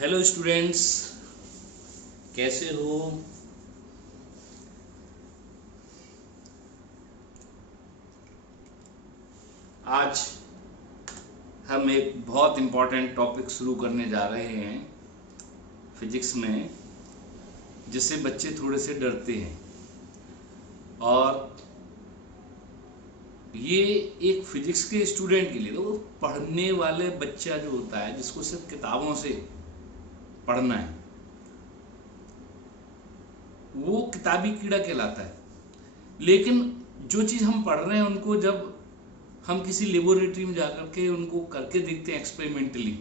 Hello students, कैसे हो। आज हम एक बहुत इम्पोर्टेंट टॉपिक शुरू करने जा रहे हैं फिजिक्स में, जिससे बच्चे थोड़े से डरते हैं। और ये एक फिजिक्स के स्टूडेंट के लिए, तो पढ़ने वाले बच्चा जो होता है, जिसको सिर्फ किताबों से पढ़ना है, वो किताबी कीड़ा कहलाता है। लेकिन जो चीज़ हम पढ़ रहे हैं, उनको जब हम किसी लेबोरेटरी में जाकर के उनको करके देखते हैं एक्सपेरिमेंटली,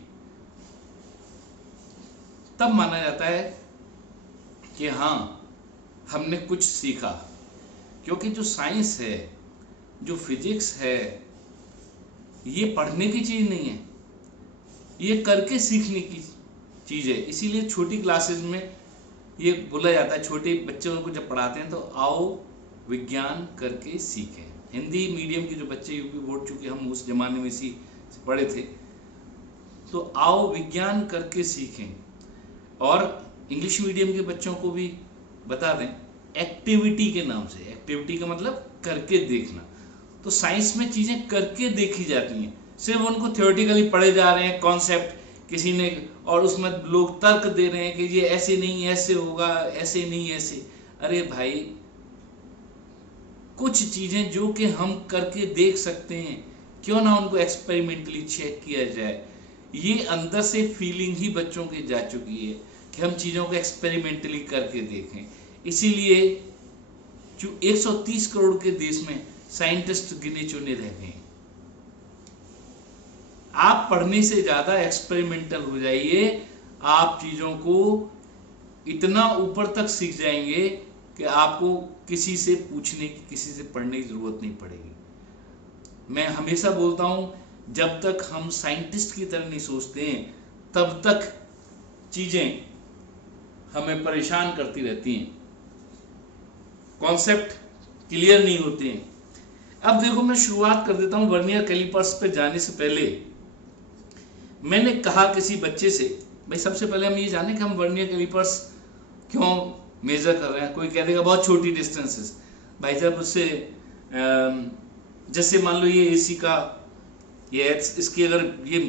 तब माना जाता है कि हाँ, हमने कुछ सीखा। क्योंकि जो साइंस है, जो फिजिक्स है, ये पढ़ने की चीज़ नहीं है, ये करके सीखने की चीज़ है। इसीलिए छोटी क्लासेस में ये बोला जाता है, छोटे बच्चों को जब पढ़ाते हैं तो आओ विज्ञान करके सीखें। हिंदी मीडियम के जो बच्चे यूपी बोर्ड, चूँकि हम उस जमाने में इसी से पढ़े थे, तो आओ विज्ञान करके सीखें। और इंग्लिश मीडियम के बच्चों को भी बता दें, एक्टिविटी के नाम से। एक्टिविटी का मतलब करके देखना। तो साइंस में चीज़ें करके देखी जाती हैं, सिर्फ उनको थियोरेटिकली पढ़े जा रहे हैं कॉन्सेप्ट किसी ने, और उसमें लोग तर्क दे रहे हैं कि ये ऐसे नहीं ऐसे होगा, ऐसे नहीं ऐसे। अरे भाई, कुछ चीज़ें जो कि हम करके देख सकते हैं, क्यों ना उनको एक्सपेरिमेंटली चेक किया जाए। ये अंदर से फीलिंग ही बच्चों की जा चुकी है कि हम चीज़ों को एक्सपेरिमेंटली करके देखें। इसीलिए जो 130 करोड़ के देश में साइंटिस्ट गिने चुने रह गए हैं। आप पढ़ने से ज़्यादा एक्सपेरिमेंटल हो जाइए, आप चीज़ों को इतना ऊपर तक सीख जाएंगे कि आपको किसी से पूछने की, किसी से पढ़ने की ज़रूरत नहीं पड़ेगी। मैं हमेशा बोलता हूँ, जब तक हम साइंटिस्ट की तरह नहीं सोचते हैं, तब तक चीज़ें हमें परेशान करती रहती हैं, कॉन्सेप्ट क्लियर नहीं होते हैं। अब देखो, मैं शुरुआत कर देता हूँ वर्नियर कैलिपर्स पे जाने से पहले। मैंने कहा किसी बच्चे से, भाई सबसे पहले हम ये जाने कि हम वर्नियर कैलिपर्स क्यों मेजर कर रहे हैं। कोई कह देगा बहुत छोटी डिस्टेंसेस। भाई साहब, उससे जैसे मान लो ये एसी का, ये इसकी अगर ये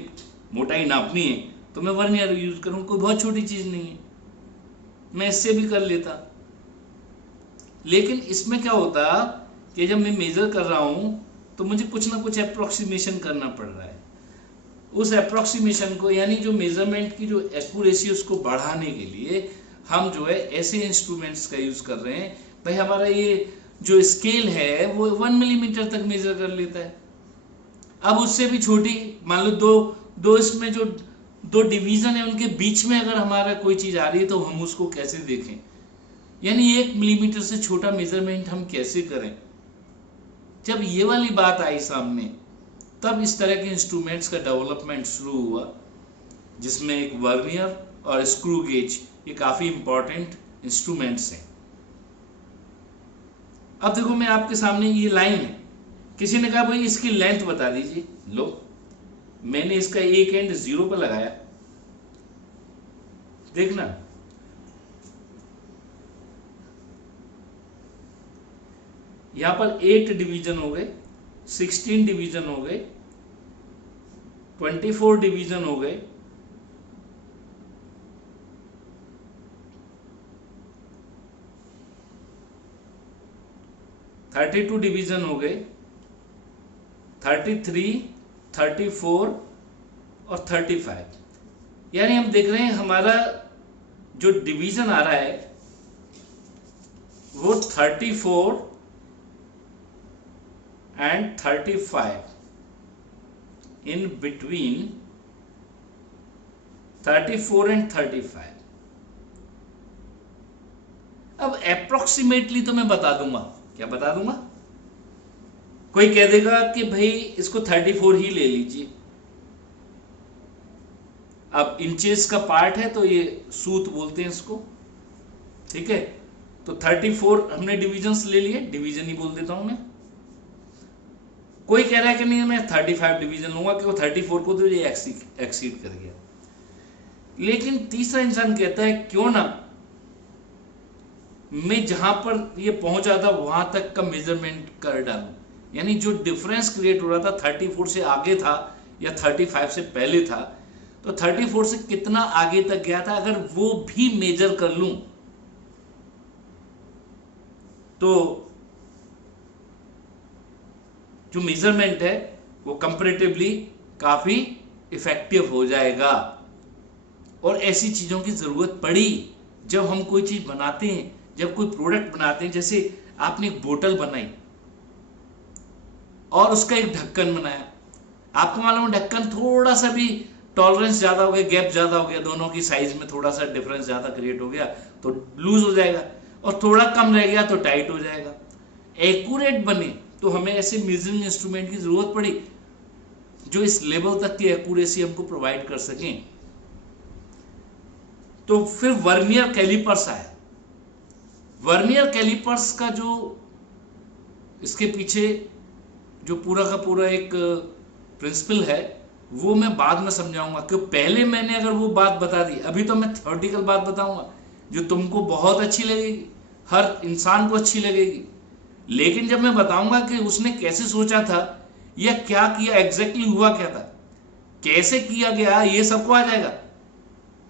मोटाई नापनी है तो मैं वर्नियर यूज करूँ, कोई बहुत छोटी चीज़ नहीं है, मैं इससे भी कर लेता। लेकिन इसमें क्या होता कि जब मैं मेजर कर रहा हूँ तो मुझे कुछ ना कुछ अप्रोक्सीमेशन करना पड़ रहा है। उस अप्रोक्सीमेशन को, यानी जो मेजरमेंट की जो एक्यूरेसी, उसको बढ़ाने के लिए हम जो है ऐसे इंस्ट्रूमेंट्स का यूज कर रहे हैं। भाई हमारा ये जो स्केल है वो 1 मिलीमीटर तक मेजर कर लेता है। अब उससे भी छोटी, मान लो दो इसमें जो दो डिवीजन है, उनके बीच में अगर हमारा कोई चीज आ रही है तो हम उसको कैसे देखें। यानी 1 मिलीमीटर से छोटा मेजरमेंट हम कैसे करें। जब ये वाली बात आई सामने, तब इस तरह के इंस्ट्रूमेंट्स का डेवलपमेंट शुरू हुआ, जिसमें एक वर्नियर और स्क्रू गेज, ये काफ़ी इंपॉर्टेंट इंस्ट्रूमेंट्स हैं। अब देखो, मैं आपके सामने ये लाइन है, किसी ने कहा भाई इसकी लेंथ बता दीजिए। लो, मैंने इसका एक एंड 0 पर लगाया, देखना यहां पर 8 डिवीजन हो गए, 16 डिवीजन हो गए, 24 डिवीजन हो गए, 32 डिवीजन हो गए, 33, 34 और 35। यानी हम देख रहे हैं हमारा जो डिवीजन आ रहा है वो 34 एंड 35, इन बिटवीन 34 एंड 35। अब अप्रोक्सीमेटली तो मैं बता दूंगा, क्या बता दूंगा। कोई कह देगा कि भाई इसको 34 ही ले लीजिए। अब इंचेस का पार्ट है तो ये सूत बोलते हैं इसको, ठीक है। तो 34 हमने डिविजन्स ले लिए, डिवीजन ही बोल देता हूं मैं। कोई कह रहा है कि नहीं मैं 35 डिवीजन लूंगा, क्योंकि 34 को तो ये एक्सीड कर गया। लेकिन तीसरा इंसान कहता है क्यों ना मैं जहां पर ये पहुंचा था वहां तक का मेजरमेंट कर डालूं, यानी जो डिफरेंस क्रिएट हो रहा था 34 से आगे था या 35 से पहले था, तो 34 से कितना आगे तक गया था अगर वो भी मेजर कर लूं तो जो मेजरमेंट है वो कंपैरेटिवली काफी इफेक्टिव हो जाएगा। और ऐसी चीजों की जरूरत पड़ी जब हम कोई चीज बनाते हैं, जब कोई प्रोडक्ट बनाते हैं, जैसे आपने एक बोतल बनाई और उसका एक ढक्कन बनाया, आपको मालूम है ढक्कन थोड़ा सा भी टॉलरेंस ज्यादा हो गया, गैप ज्यादा हो गया, दोनों की साइज में थोड़ा सा डिफरेंस ज्यादा क्रिएट हो गया तो लूज हो जाएगा, और थोड़ा कम रह गया तो टाइट हो जाएगा। एक्यूरेट बने तो हमें ऐसे मेजरिंग इंस्ट्रूमेंट की जरूरत पड़ी जो इस लेवल तक की एक्यूरेसी हमको प्रोवाइड कर सकें। तो फिर वर्नियर कैलिपर्स आए। वर्नियर कैलिपर्स का जो इसके पीछे जो पूरा का पूरा एक प्रिंसिपल है वो मैं बाद में समझाऊंगा, क्योंकि पहले मैंने अगर वो बात बता दी, अभी तो मैं थ्योरेटिकल बात बताऊंगा जो तुमको बहुत अच्छी लगेगी, हर इंसान को अच्छी लगेगी, लेकिन जब मैं बताऊंगा कि उसने कैसे सोचा था या क्या किया, एग्जैक्टली हुआ क्या था, कैसे किया गया, ये सबको आ जाएगा,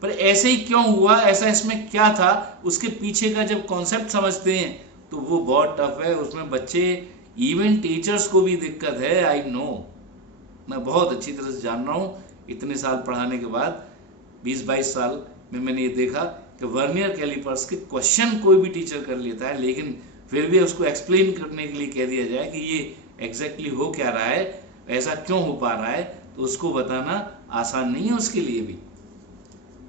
पर ऐसे ही क्यों हुआ, ऐसा इसमें क्या था, उसके पीछे का जब कॉन्सेप्ट समझते हैं तो वो बहुत टफ है, उसमें बच्चे इवन टीचर्स को भी दिक्कत है। आई नो, मैं बहुत अच्छी तरह से जान रहा हूँ, इतने साल पढ़ाने के बाद 20-22 साल में मैंने ये देखा कि वर्नियर कैलिपर्स के क्वेश्चन कोई भी टीचर कर लेता है, लेकिन फिर भी उसको एक्सप्लेन करने के लिए कह दिया जाए कि ये एग्जैक्टली हो क्या रहा है, ऐसा क्यों हो पा रहा है, तो उसको बताना आसान नहीं है उसके लिए भी।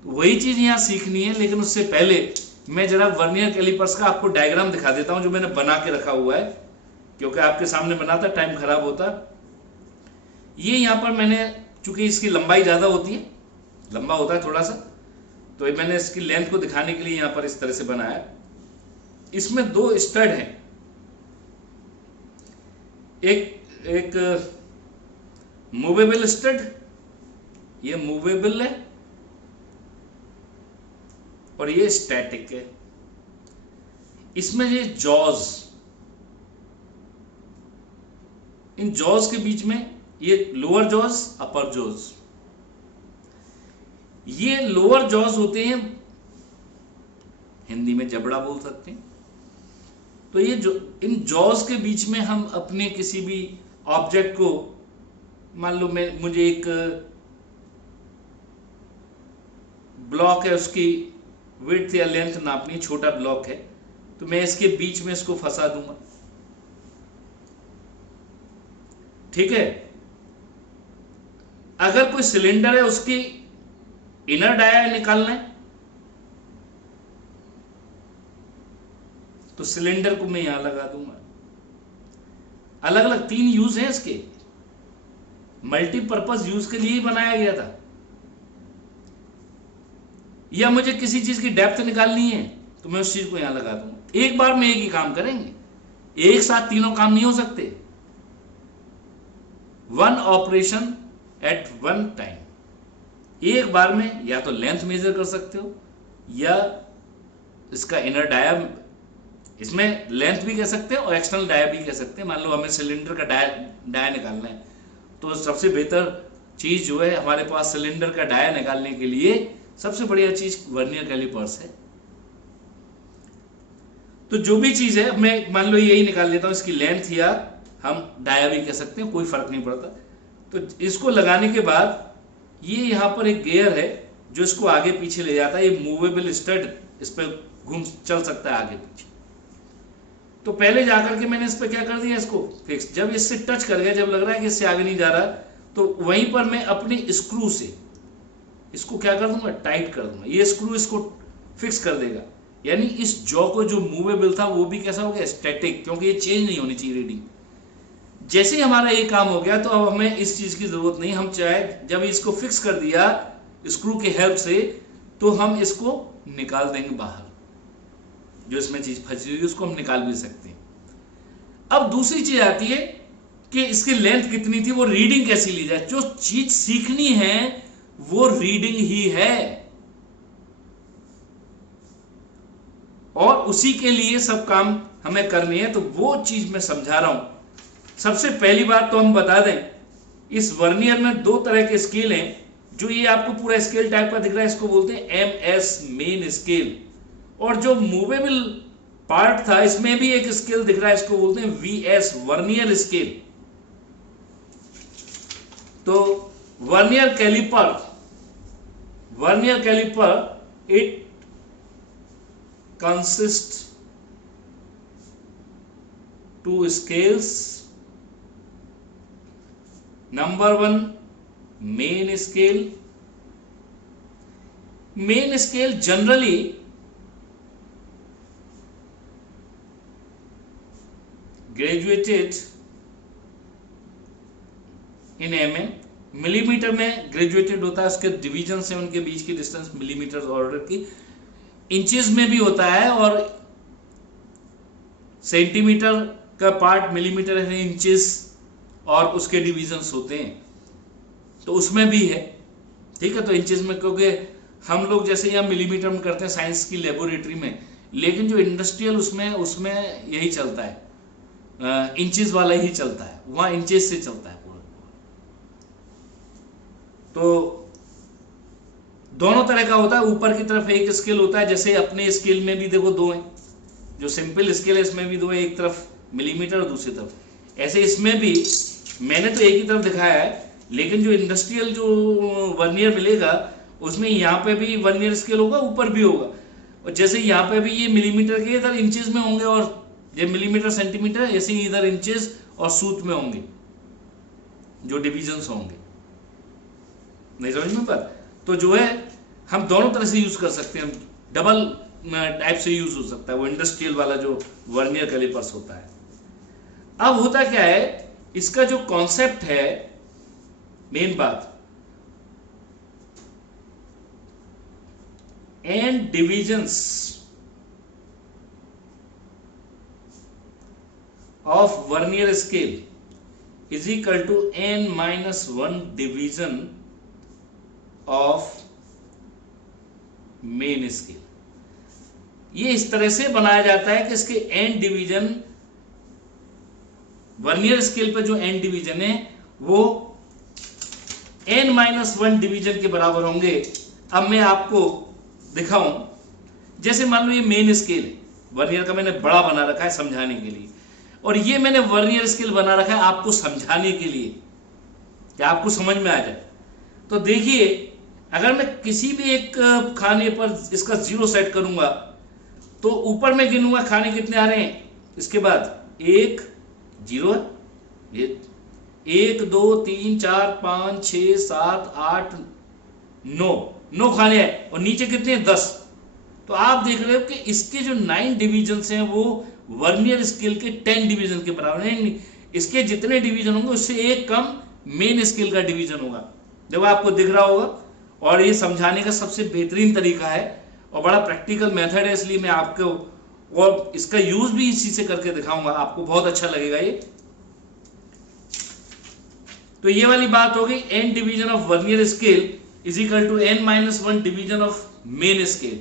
तो वही चीज यहाँ सीखनी है, लेकिन उससे पहले मैं जरा वर्नियर कैलिपर्स का आपको डायग्राम दिखा देता हूं जो मैंने बना के रखा हुआ है, क्योंकि आपके सामने बनाता टाइम खराब होता। ये यहाँ पर मैंने, चूंकि इसकी लंबाई ज्यादा होती है, लंबा होता है थोड़ा सा, तो मैंने इसकी लेंथ को दिखाने के लिए यहाँ पर इस तरह से बनाया। इसमें 2 स्टड हैं, एक मूवेबल स्टड, ये मूवेबल है, और ये स्टैटिक है। इसमें ये जॉज, इन जॉज के बीच में ये लोअर जॉज, अपर जॉज, ये लोअर जॉज होते हैं, हिंदी में जबड़ा बोल सकते हैं। तो ये जो इन जॉज के बीच में हम अपने किसी भी ऑब्जेक्ट को, मान लो मुझे एक ब्लॉक है, उसकी विड्थ या लेंथ नापनी, छोटा ब्लॉक है, तो मैं इसके बीच में इसको फंसा दूंगा, ठीक है। अगर कोई सिलेंडर है, उसकी इनर डाया निकालना है, तो सिलेंडर को मैं यहां लगा दूंगा। अलग अलग 3 यूज हैं इसके, मल्टीपर्पज यूज के लिए ही बनाया गया था। या मुझे किसी चीज की डेप्थ निकालनी है तो मैं उस चीज को यहां लगा दूंगा। एक बार में एक ही काम करेंगे, एक साथ तीनों काम नहीं हो सकते, 1 ऑपरेशन एट 1 टाइम। एक बार में या तो लेंथ मेजर कर सकते हो या इसका इनर डाया, इसमें लेंथ भी कह सकते हैं और एक्सटर्नल डाया भी कह सकते हैं। मान लो हमें सिलेंडर का डाया निकालना है, तो सबसे बेहतर चीज जो है हमारे पास सिलेंडर का डाया निकालने के लिए सबसे बढ़िया चीज वर्नियर कैलिपर्स है। तो जो भी चीज है, मैं मान लो यही निकाल लेता हूं, इसकी लेंथ, या हम डाया भी कह सकते हैं, कोई फर्क नहीं पड़ता। तो इसको लगाने के बाद ये यहां पर एक गियर है जो इसको आगे पीछे ले जाता है, ये मूवेबल स्टड इस पर घूम चल सकता है आगे पीछे। तो पहले जाकर के मैंने इस पर क्या कर दिया, इसको फिक्स। जब इससे टच कर गया, जब लग रहा है कि इससे आगे नहीं जा रहा, तो वहीं पर मैं अपनी स्क्रू से इसको क्या कर दूंगा, टाइट कर दूंगा। ये स्क्रू इसको फिक्स कर देगा, यानी इस जॉ को जो मूवेबल था वो भी कैसा हो गया, स्टैटिक, क्योंकि ये चेंज नहीं होनी चाहिए रीडिंग। जैसे ही हमारा ये काम हो गया तो अब हमें इस चीज की जरूरत नहीं, हम चाहे जब इसको फिक्स कर दिया स्क्रू की हेल्प से, तो हम इसको निकाल देंगे बाहर, जो इसमें चीज फंसी हुई उसको हम निकाल भी सकते हैं। अब दूसरी चीज आती है कि इसकी लेंथ कितनी थी, वो रीडिंग कैसी ली जाए। जो चीज सीखनी है वो रीडिंग ही है, और उसी के लिए सब काम हमें करनी है। तो वो चीज मैं समझा रहा हूं। सबसे पहली बात तो हम बता दें, इस वर्नियर में दो तरह के स्केल हैं। जो ये आपको पूरा स्केल टाइप का दिख रहा है, इसको बोलते हैं MS मेन स्केल। और जो मूवेबल पार्ट था, इसमें भी एक स्केल दिख रहा है, इसको बोलते हैं VS वर्नियर स्केल। तो vernier caliper it consists two scales. Number one, main scale. Main scale generally graduated in mm, millimetre में ग्रेजुएटेड होता है, उसके डिवीजन से उनके बीच की डिस्टेंस मिलीमीटर ऑर्डर की। इंचेस में भी होता है, और सेंटीमीटर का पार्ट मिलीमीटर है, इंचेस और उसके डिवीजन्स होते हैं, तो उसमें भी है। ठीक है, तो इंचेस में, क्योंकि हम लोग जैसे यहाँ मिलीमीटर में करते हैं साइंस की लेबोरेटरी में, लेकिन जो इंडस्ट्रियल उसमें यही चलता है, इंचेस वाला ही चलता है, वहाँ इंचेस से चलता है पूरा। तो दोनों तरह का होता है। ऊपर की तरफ एक स्केल होता है, जैसे अपने स्केल में भी देखो दो हैं, जो सिंपल स्केल है इसमें भी दो है, एक तरफ मिलीमीटर और दूसरी तरफ। ऐसे इसमें भी मैंने तो एक ही तरफ दिखाया है, लेकिन जो इंडस्ट्रियल जो वर्नियर मिलेगा उसमें यहाँ पे भी वर्नियर स्केल होगा, ऊपर भी होगा। और जैसे यहाँ पे भी ये मिलीमीटर के इधर इंचेस में होंगे, और ये मिलीमीटर सेंटीमीटर, ऐसे ही इधर इंचेस और सूत में होंगे जो डिविजन्स होंगे। नहीं समझ में बात? तो जो है हम दोनों तरह से यूज कर सकते हैं, डबल टाइप से यूज हो सकता है वो इंडस्ट्रियल वाला जो वर्नियर कैलिपर्स होता है। अब होता क्या है, इसका जो कॉन्सेप्ट है, मेन बात, N divisions of vernier scale is equal to n-1 division of main scale. ये इस तरह से बनाया जाता है कि इसके एन डिवीजन, वर्नियर स्केल पे जो एन डिवीजन है वो n-1 डिवीजन के बराबर होंगे। अब मैं आपको दिखाऊं, जैसे मान लो ये मेन स्केल है, वर्नियर का मैंने बड़ा बना रखा है समझाने के लिए, और ये मैंने वर्नियर स्केल बना रखा है आपको समझाने के लिए कि आपको समझ में आ जाए। तो देखिए, अगर मैं किसी भी एक खाने पर इसका 0 सेट करूंगा, तो ऊपर में गिनूंगा खाने कितने आ रहे हैं, इसके बाद 1 0 है, ये 1 2 3 4 5 6 7 8 9 खाने हैं, और नीचे कितने हैं 10। तो आप देख रहे हो कि इसके जो 9 डिविजन्स हैं वो वर्नियर स्केल के 10 डिवीजन के बराबर है। इसके जितने डिवीजन होंगे उससे एक कम मेन स्केल का डिवीजन होगा, जब आपको दिख रहा होगा। और ये समझाने का सबसे बेहतरीन तरीका है और बड़ा प्रैक्टिकल मेथड है, इसलिए मैं आपको और इसका यूज भी इसी से करके दिखाऊंगा, आपको बहुत अच्छा लगेगा ये। तो ये वाली बात हो गई, n division of vernier scale is equal to n-1 division of main scale.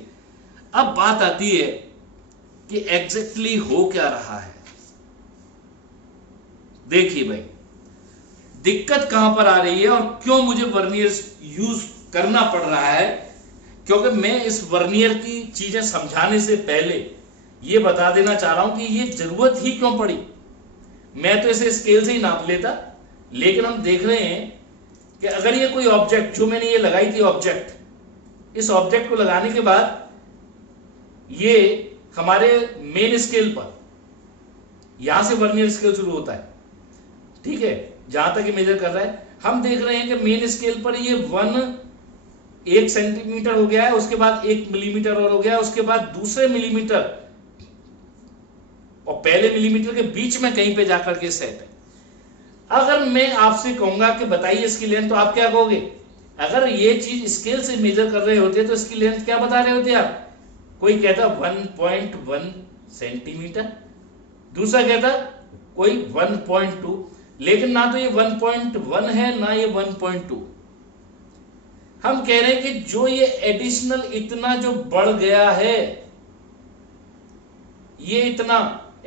अब बात आती है कि एग्जैक्टली हो क्या रहा है। देखिए भाई, दिक्कत कहां पर आ रही है और क्यों मुझे वर्नियर यूज करना पड़ रहा है, क्योंकि मैं इस वर्नियर की चीजें समझाने से पहले ये बता देना चाह रहा हूं कि ये जरूरत ही क्यों पड़ी। मैं तो इसे स्केल से ही नाप लेता, लेकिन हम देख रहे हैं कि अगर ये कोई ऑब्जेक्ट, जो मैंने ये लगाई थी ऑब्जेक्ट, इस ऑब्जेक्ट को लगाने के बाद ये हमारे मेन स्केल पर, यहां से वर्नियर स्केल शुरू होता है, ठीक है, जहां तक ये मेजर कर रहा है, हम देख रहे हैं कि मेन स्केल पर ये 1 सेंटीमीटर हो गया है, उसके बाद 1 मिलीमीटर और हो गया है, उसके बाद दूसरे मिलीमीटर और पहले मिलीमीटर के बीच में कहीं पे जाकर के सेट है। अगर मैं आपसे कहूंगा कि बताइए इसकी लेंथ, तो आप क्या कहोगे? अगर ये चीज स्केल से मेजर कर रहे होते तो इसकी लेंथ क्या बता रहे होते आप? कोई कहता 1.1 सेंटीमीटर, दूसरा कहता कोई 1.2, लेकिन ना तो ये 1.1 है ना ये 1.2। हम कह रहे हैं कि जो ये एडिशनल इतना जो बढ़ गया है, ये इतना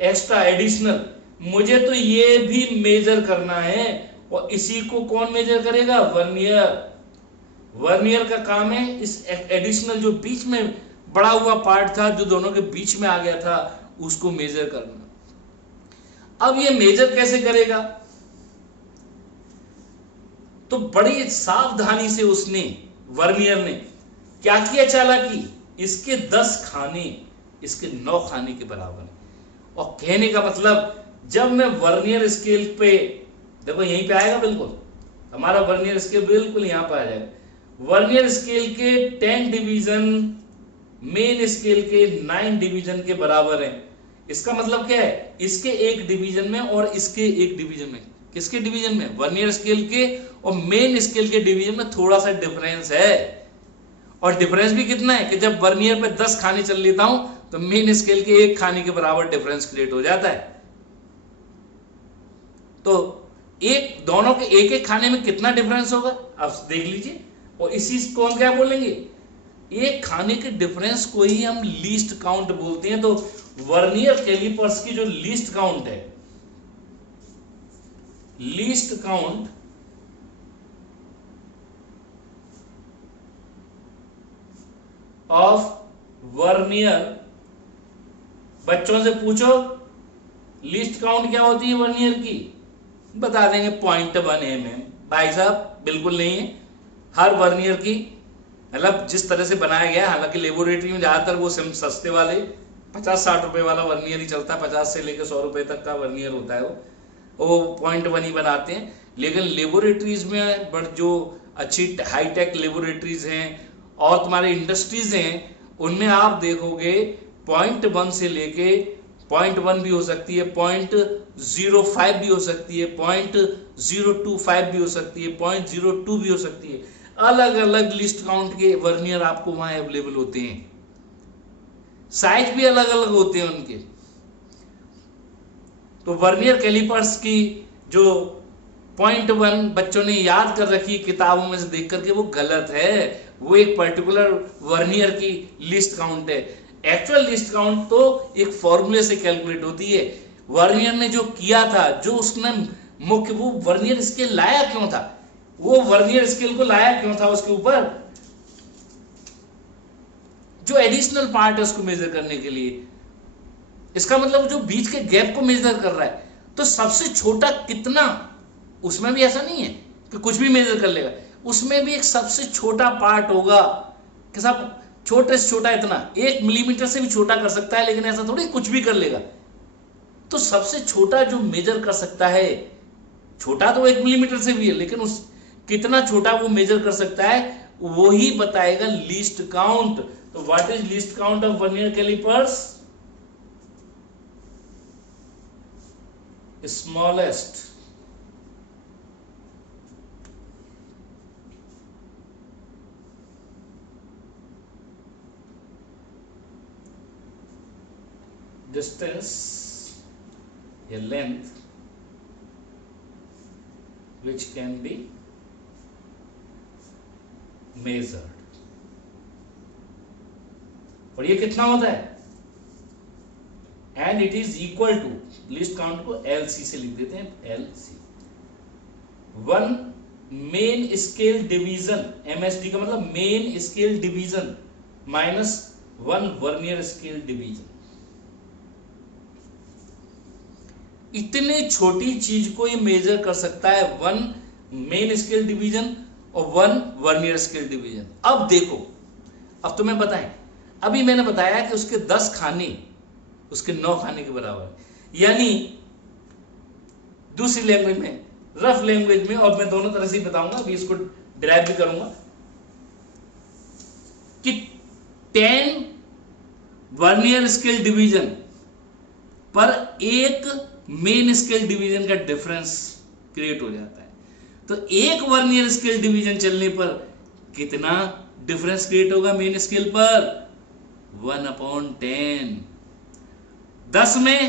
एक्स्ट्रा एडिशनल, मुझे तो ये भी मेजर करना है, और इसी को कौन मेजर करेगा? वर्नियर। वर्नियर का काम है इस एडिशनल जो बीच में बड़ा हुआ पार्ट था, जो दोनों के बीच में आ गया था, उसको मेजर करना। अब ये मेजर कैसे करेगा? तो बड़ी सावधानी से उसने, वर्नियर ने क्या किया चालाकी, इसके 10 खाने इसके 9 खाने के बराबर है। और कहने का मतलब, जब मैं वर्नियर स्केल पे, देखो यहीं पे आएगा, बिल्कुल हमारा वर्नियर स्केल बिल्कुल यहां पर आ जाएगा। वर्नियर स्केल के 10 डिवीजन मेन स्केल के 9 डिवीजन के बराबर है। इसका मतलब क्या है? इसके एक डिवीजन में और इसके एक डिवीजन में, किसके डिवीजन में? वर्नियर स्केल के और मेन स्केल के डिवीजन में थोड़ा सा डिफरेंस है। और डिफरेंस भी कितना है कि जब वर्नियर पे 10 खाने चल लेता हूं तो मेन स्केल के एक खाने के बराबर डिफरेंस क्रिएट हो जाता है। तो एक, दोनों के एक एक खाने में कितना डिफरेंस होगा आप देख लीजिए। और इसी को हम क्या बोलेंगे? एक खाने के डिफरेंस को ही हम लीस्ट काउंट बोलते हैं। तो वर्नियर कैलिपर्स की जो लीस्ट काउंट है, लीस्ट काउंट ऑफ वर्नियर, बच्चों से पूछो लीस्ट काउंट क्या होती है वर्नियर की, बता देंगे 0.1 mm। भाई साहब बिल्कुल नहीं है। हर वर्नियर की, मतलब जिस तरह से बनाया गया, हालांकि लेबोरेटरी में ज्यादातर वो सस्ते वाले 50-60 रुपए वाला वर्नियर ही चलता है, 50 से लेकर 100 रुपए तक का वर्नियर होता है वो 0.1 ही बनाते हैं। लेकिन लेबोरेटरीज में बड़ जो अच्छी हाईटेक लेबोरेटरीज हैं और तुम्हारे इंडस्ट्रीज हैं, उनमें आप देखोगे 0.1 से लेके 0.1 भी हो सकती है, 0.05 भी हो सकती है, 0.025 भी हो सकती है, 0.02 भी हो सकती है। अलग अलग लिस्ट काउंट के वर्नियर आपको वहां अवेलेबल होते हैं। साइज भी अलग अलग होते हैं उनके। तो वर्नियर कैलिपर्स की जो 0.1 बच्चों ने याद कर रखी किताबों में से देख करके, वो गलत है। वो एक पर्टिकुलर वर्नियर की लिस्ट काउंट है। एक्चुअल लिस्ट काउंट तो एक फॉर्मूले से कैलकुलेट होती है। वर्नियर ने जो किया था, जो उसने मुख्य, वो वर्नियर स्केल लाया क्यों था? वो वर्नियर स्केल को लाया क्यों था? उसके ऊपर जो एडिशनल पार्ट है उसको मेजर करने के लिए। इसका मतलब जो बीच के गैप को मेजर कर रहा है। तो सबसे छोटा कितना, उसमें भी ऐसा नहीं है कि कुछ भी मेजर कर लेगा, उसमें भी एक सबसे छोटा पार्ट होगा कि साहब छोटे से छोटा इतना 1 मिलीमीटर से भी छोटा कर सकता है, लेकिन ऐसा थोड़ी कुछ भी कर लेगा। तो सबसे छोटा जो मेजर कर सकता है, छोटा तो 1 मिलीमीटर से भी है, लेकिन उस कितना छोटा वो मेजर कर सकता है वो ही बताएगा लीस्ट काउंट। तो what is least count of vernier calipers? Smallest distance या length which can be measured। और ये कितना होता है? And it is equal to, least count को LC से लिख देते हैं, LC 1 main scale division, MSD का मतलब main scale division minus 1 vernier scale division. इतने छोटी चीज को ये मेजर कर सकता है, 1 मेन स्केल डिवीजन और 1 वर्नियर स्केल डिवीजन। अब देखो, अब तुम्हें बताएं, अभी मैंने बताया कि उसके 10 खाने उसके 9 खाने के बराबर, यानी दूसरी लैंग्वेज में, रफ लैंग्वेज में, और मैं दोनों तरह से बताऊंगा, अभी इसको डिराइव भी करूंगा, कि 10 वर्नियर स्केल डिवीजन पर एक मेन स्केल डिवीजन का डिफरेंस क्रिएट हो जाता है। तो एक वर्नियर स्केल डिवीजन चलने पर कितना डिफरेंस क्रिएट होगा मेन स्केल पर? 1/10। 10 में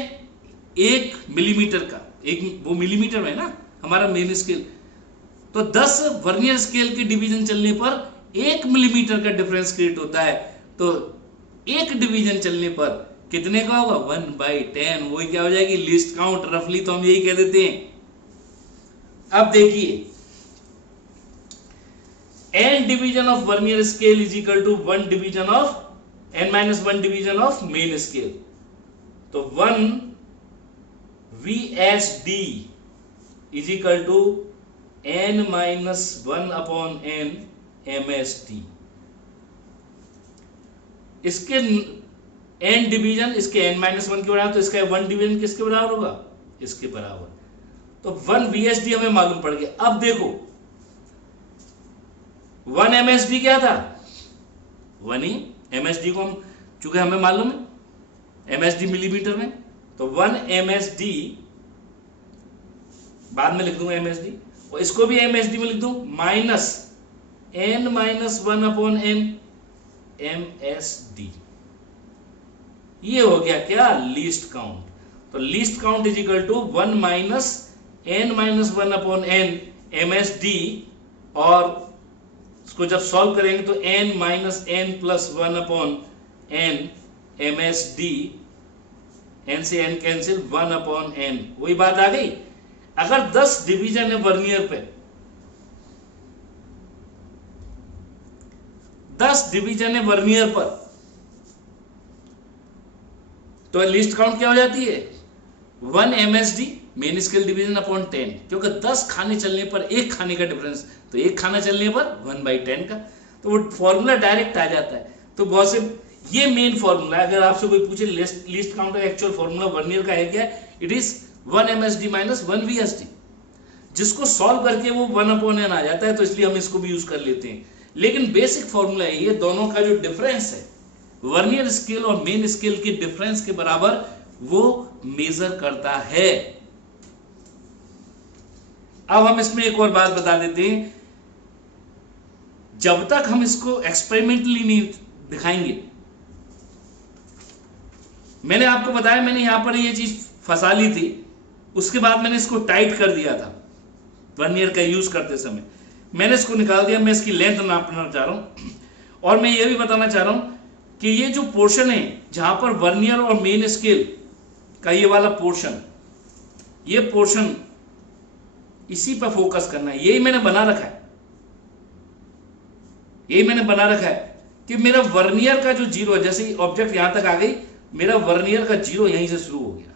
1 मिलीमीटर का, एक वो मिलीमीटर में ना हमारा मेन स्केल, तो 10 वर्नियर स्केल के डिवीजन चलने पर 1 मिलीमीटर का डिफरेंस क्रिएट होता है। तो एक डिवीजन चलने पर कितने का होगा 1/10, वही क्या हो जाएगी लीस्ट काउंट। रफली तो हम यही कह देते हैं। अब देखिए n division of vernier scale is equal to 1 division of n-1 division of main scale. तो 1 VSD is equal to n-1 upon n MSD। इसके n डिवीजन इसके n-1 के बराबर, तो इसका 1 डिवीजन किसके बराबर होगा, इसके बराबर। तो 1 VSD हमें मालूम पड़ गया। अब देखो 1 MSD क्या था, 1 ही MSD को हम, चूंकि हमें मालूम है MSD मिलीमीटर में, तो 1 MSD बाद में लिख दूंगा MSD, और इसको भी MSD में लिख दूं minus n-1 upon n MSD। ये हो गया क्या लीस्ट काउंट। तो least count is equal to 1 minus n-1 upon n MSD, और इसको जब सॉल्व करेंगे तो n-n+1 upon n MSD, n से n कैंसिल, 1 अपॉन n। वही बात आ गई। अगर 10 डिवीजन है वर्नियर पे, 10 डिवीजन है वर्नियर पर, तो लिस्ट काउंट क्या हो जाती है 1 MSD main scale division upon 10, क्योंकि 10 खाने चलने पर एक खाने का डिफरेंस, तो एक खाना चलने पर 1/10 का, तो वो फॉर्मूला डायरेक्ट आ जाता है। तो बहुत से ये मेन फॉर्मूला, अगर आपसे कोई पूछे लिस्ट काउंट का एक्चुअल फॉर्मूला वर्नियर का है क्या, it is 1 MSD minus 1 VSD, जिसको सॉल्व करके वो 1 अपॉन n आ जाता है, तो इसलिए हम इसको भी यूज कर लेते हैं। लेकिन बेसिक फॉर्मूला ये दोनों का जो डिफरेंस है वर्नियर स्केल और मेन स्केल के डिफरेंस के बराबर वो मेजर करता है। अब हम इसमें एक और बात बता देते हैं, जब तक हम इसको एक्सपेरिमेंटली नहीं दिखाएंगे, मैंने आपको बताया मैंने यहां पर ये चीज फंसा ली थी, उसके बाद मैंने इसको टाइट कर दिया था वर्नियर का यूज करते समय, मैंने इसको निकाल दिया। मैं इसकी लेंथ नापना चाह रहा हूं, और मैं ये भी बताना चाह रहा हूं कि ये जो पोर्शन है जहां पर वर्नियर और मेन स्केल का ये वाला पोर्शन, ये पोर्शन इसी पर फोकस करना है। यही मैंने बना रखा है, यही मैंने बना रखा है कि मेरा वर्नियर का जो जीरो है, जैसे ऑब्जेक्ट यहां तक आ गई, मेरा वर्नियर का जीरो यहीं से शुरू हो गया।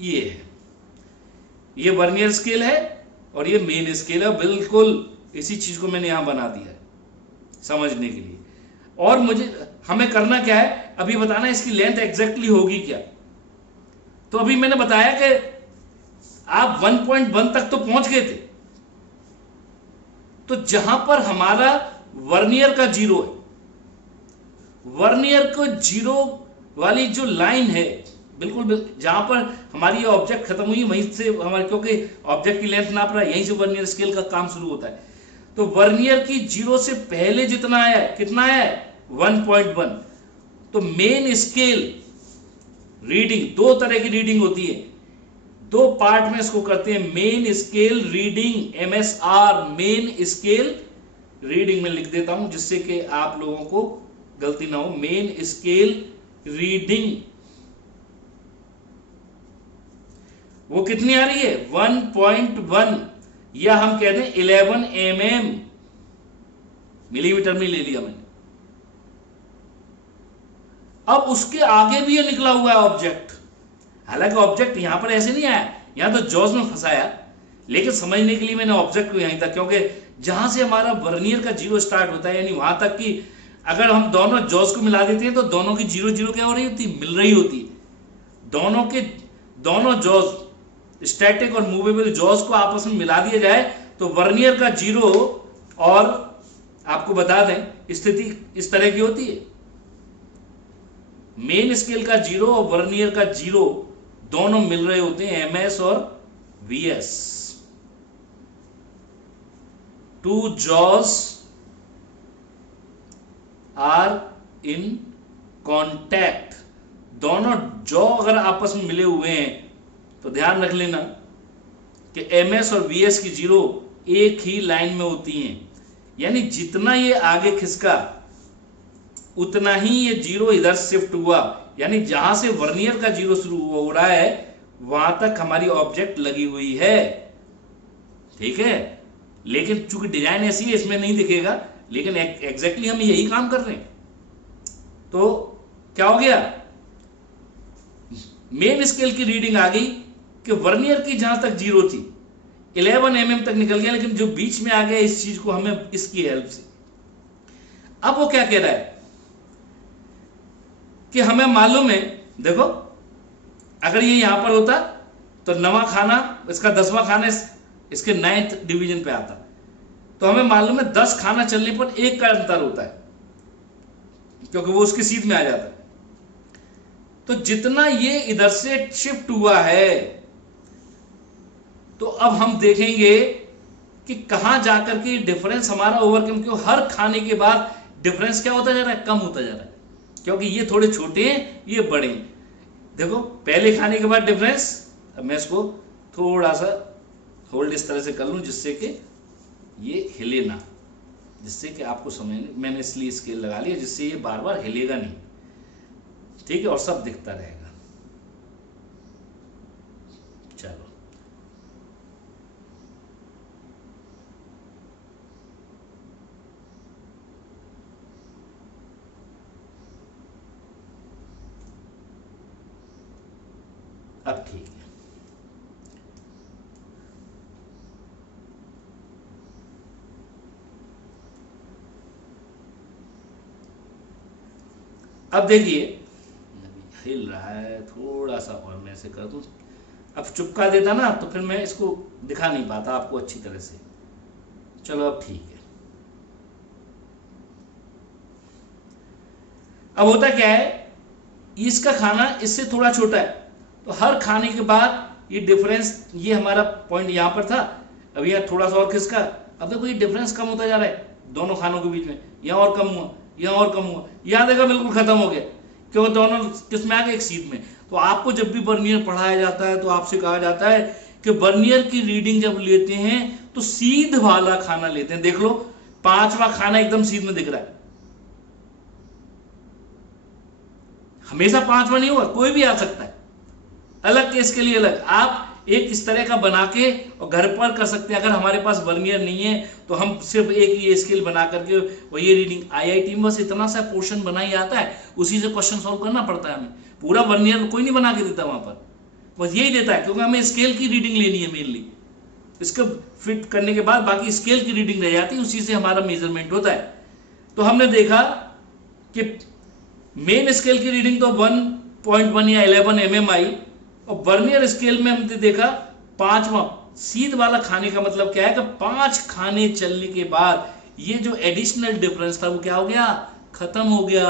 ये है, ये वर्नियर स्केल है और ये मेन स्केल है। बिल्कुल इसी चीज को मैंने यहां बना दिया है समझने के लिए। और मुझे हमें करना क्या है, अभी बताना इसकी लेंथ एग्जैक्टली होगी क्या। तो अभी मैंने बताया कि आप 1.1 तक तो पहुंच गए थे, तो जहां पर हमारा वर्नियर का जीरो है, वर्नियर को जीरो वाली जो लाइन है, बिल्कुल जहां पर हमारी ये ऑब्जेक्ट खत्म हुई वहीं से हमारे, क्योंकि ऑब्जेक्ट की लेंथ नाप रहा है, यहीं से वर्नियर स्केल का काम शुरू होता है। तो वर्नियर की जीरो से पहले जितना आया है, कितना आया है 1.1। तो मेन स्केल रीडिंग, दो तरह की रीडिंग होती है, दो पार्ट में इसको करते हैं। Main scale reading MSR, main scale reading में लिख देता हूं जिससे कि आप लोगों को गलती ना हो। मेन स्केल रीडिंग वो कितनी आ रही है 1.1, या हम कहते हैं 11 mm, मिलीमीटर में ले लिया मैंने। अब उसके आगे भी ये निकला हुआ है ऑब्जेक्ट, हालांकि ऑब्जेक्ट यहां पर ऐसे नहीं आया, यहां तो जॉज में फंसाया, लेकिन समझने के लिए मैंने ऑब्जेक्ट को यहीं तक, क्योंकि जहां से हमारा वर्नियर का जीरो स्टार्ट होता है, यानी वहां तक कि अगर हम दोनों जॉज को मिला देते हैं तो दोनों की जीरो जीरो क्या हो रही होती है, मिल रही होती है। दोनों जॉज, स्टैटिक और मूवेबल जॉज को आपस में मिला दिया जाए तो वर्नियर का जीरो, और आपको बता दें स्थिति इस तरह की होती है, मेन स्केल का जीरो और वर्नियर का जीरो दोनों मिल रहे होते हैं, MS और VS। Two jaws are in contact, दोनों जॉ अगर आपस में मिले हुए हैं तो ध्यान रख लेना कि MS और VS की जीरो एक ही लाइन में होती हैं, यानी जितना ये आगे खिसका उतना ही ये जीरो इधर शिफ्ट हुआ, यानी जहां से वर्नियर का जीरो शुरू हो रहा है वहां तक हमारी ऑब्जेक्ट लगी हुई है, ठीक है। लेकिन चूंकि डिजाइन ऐसी है इसमें नहीं दिखेगा, लेकिन एग्जैक्टली हम यही काम कर रहे हैं। तो क्या हो गया, मेन स्केल की रीडिंग आ गई कि वर्नियर की जहां तक जीरो थी 11 mm तक निकल गया, लेकिन जो बीच में आ गया इस चीज को हमें इसकी हेल्प से, अब वो क्या कह रहा है कि हमें मालूम है, देखो अगर ये यहां पर होता तो 9वां खाना इसका 10वां खाना इसके 9th डिवीजन पे आता, तो हमें मालूम है 10 खाना चलने पर 1 का अंतर होता है, क्योंकि वो उसकी सीध में आ जाता है। तो जितना ये इधर से शिफ्ट हुआ है, तो अब हम देखेंगे कि कहां जाकर के डिफरेंस हमारा ओवरकम, क्यों हर खाने के बाद डिफरेंस क्या होता जा रहा है, कम होता जा रहा है, क्योंकि ये थोड़े छोटे हैं ये बड़े हैं। देखो पहले खाने के बाद डिफरेंस, अब मैं इसको थोड़ा सा होल्ड इस तरह से कर लूं जिससे कि ये हिले ना, जिससे कि आपको समझ, मैंने इसलिए स्केल लगा लिया जिससे ये बार बार हिलेगा नहीं, ठीक है, और सब दिखता रहेगा। चलो अब ठीक है। अब देखिए हिल रहा है थोड़ा सा, और मैं ऐसे कर दूं, अब चुपका देता ना तो फिर मैं इसको दिखा नहीं पाता आपको अच्छी तरह से। चलो अब ठीक है। अब होता क्या है, इसका खाना इससे थोड़ा छोटा है, तो हर खाने के बाद ये डिफरेंस, ये हमारा पॉइंट यहां पर था, अब यह थोड़ा सा और खिसका, अब देखो ये डिफरेंस कम होता जा रहा है दोनों खानों के बीच में, यहां और कम हुआ, यहां और कम हुआ, यहां देखा बिल्कुल खत्म हो गया, क्योंकि दोनों किस में आ गए, एक सीध में। तो आपको जब भी वर्नियर पढ़ाया जाता है तो आपसे कहा जाता है कि वर्नियर की रीडिंग जब लेते हैं तो सीध वाला खाना लेते हैं। देख लो 5वां खाना एकदम सीध में दिख रहा है, हमेशा 5वां नहीं होगा, कोई भी आ सकता है, अलग केस के लिए अलग। आप एक इस तरह का बना के और घर पर कर सकते हैं। अगर हमारे पास वर्नियर नहीं है तो हम सिर्फ एक ही स्केल बना करके वही रीडिंग, आईआईटी में बस इतना सा पोर्शन बना ही आता है, उसी से क्वेश्चन सॉल्व करना पड़ता है हमें, पूरा वर्नियर कोई नहीं बना के देता वहां पर, बस यही देता है, क्योंकि हमें स्केल की रीडिंग लेनी है मेनली। इसको फिट करने के बाद बाकी स्केल की रीडिंग रह जाती है, उसी से हमारा मेजरमेंट होता है। तो हमने देखा कि मेन स्केल की रीडिंग तो 1.1 या 11 mm आई, और वर्नियर स्केल में हमने देखा 5वां सीध वाला खाने का मतलब क्या है कि 5 खाने चलने के बाद ये जो एडिशनल डिफरेंस था वो क्या हो गया, खत्म हो गया।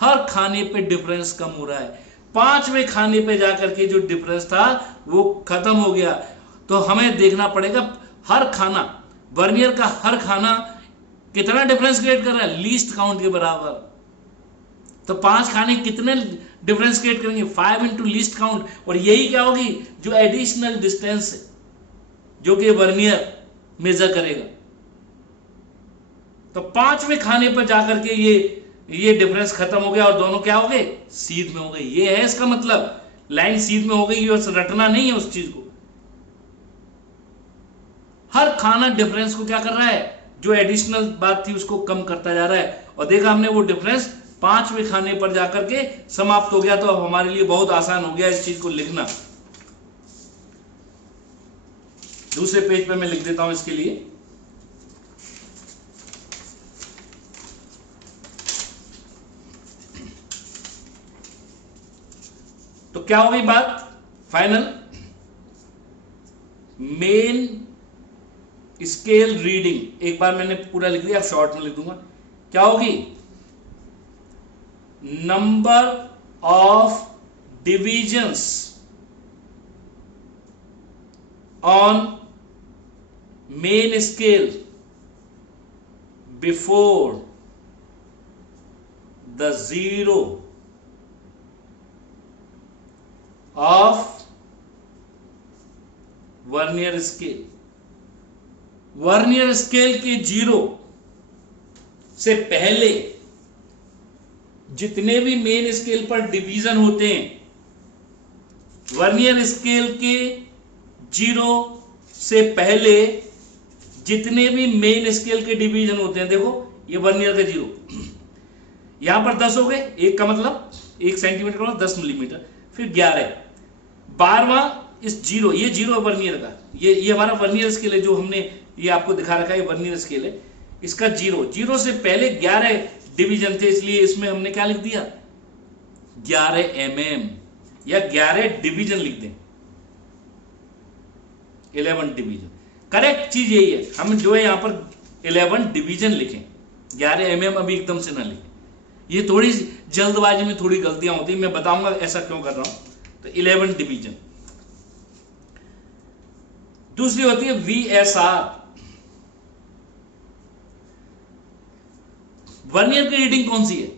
हर खाने पे डिफरेंस कम हो रहा है, 5वें खाने पे जाकर के जो डिफरेंस था वो खत्म हो गया। तो हमें देखना पड़ेगा हर खाना, वर्नियर का हर खाना कितना डिफरेंस क्रिएट कर रहा है, लीस्ट काउंट के बराबर। तो 5 खाने कितने डिफरेंस क्रिएट करेंगे, 5 इंटू लीस्ट काउंट, और यही क्या होगी, जो एडिशनल डिस्टेंस जो कि वर्नियर मेजर करेगा। तो 5वें खाने पर जाकर के ये डिफरेंस खत्म हो गया और दोनों क्या हो गए, सीध में हो गए। ये है इसका मतलब, लाइन सीध में हो गई, ये रटना नहीं है उस चीज को। हर खाना डिफरेंस को क्या कर रहा है, जो एडिशनल बात थी उसको कम करता जा रहा है, और देखा हमने वो डिफरेंस 5वें खाने पर जाकर के समाप्त हो गया। तो अब हमारे लिए बहुत आसान हो गया इस चीज को लिखना। दूसरे पेज पे मैं लिख देता हूं इसके लिए, तो क्या हो गई बात फाइनल, मेन स्केल रीडिंग एक बार मैंने पूरा लिख दिया, अब शॉर्ट में लिख दूंगा। क्या होगी, number of divisions on main scale before the zero of vernier scale. Vernier scale के जीरो से पहले जितने भी मेन स्केल पर डिवीजन होते हैं, वर्नियर स्केल के 0 से पहले जितने भी मेन स्केल के डिवीजन होते हैं, देखो ये वर्नियर का 0, यहां पर 10 हो गए, एक का मतलब 1 सेंटीमीटर का मतलब 10 मिलीमीटर, फिर 11, 12वां इस 0, ये 0 है वर्नियर का, ये हमारा वर्नियर स्केल है जो हमने ये आपको दिखा रखा है, ये वर्नियर स्केल है, इसका 0 से पहले 11 डिवीजन थे, इसलिए इसमें हमने क्या लिख दिया 11 mm या 11 डिवीजन लिख दें, 11 डिवीजन। करेक्ट चीज यही है, हम जो है यहां पर 11 डिवीजन लिखें, 11 mm अभी एकदम से ना लिखें, ये थोड़ी जल्दबाजी में थोड़ी गलतियां होती हैं, मैं बताऊंगा ऐसा क्यों कर रहा हूं। तो 11 डिवीजन। दूसरी होती है VSR, वर्नियर की रीडिंग कौन सी है,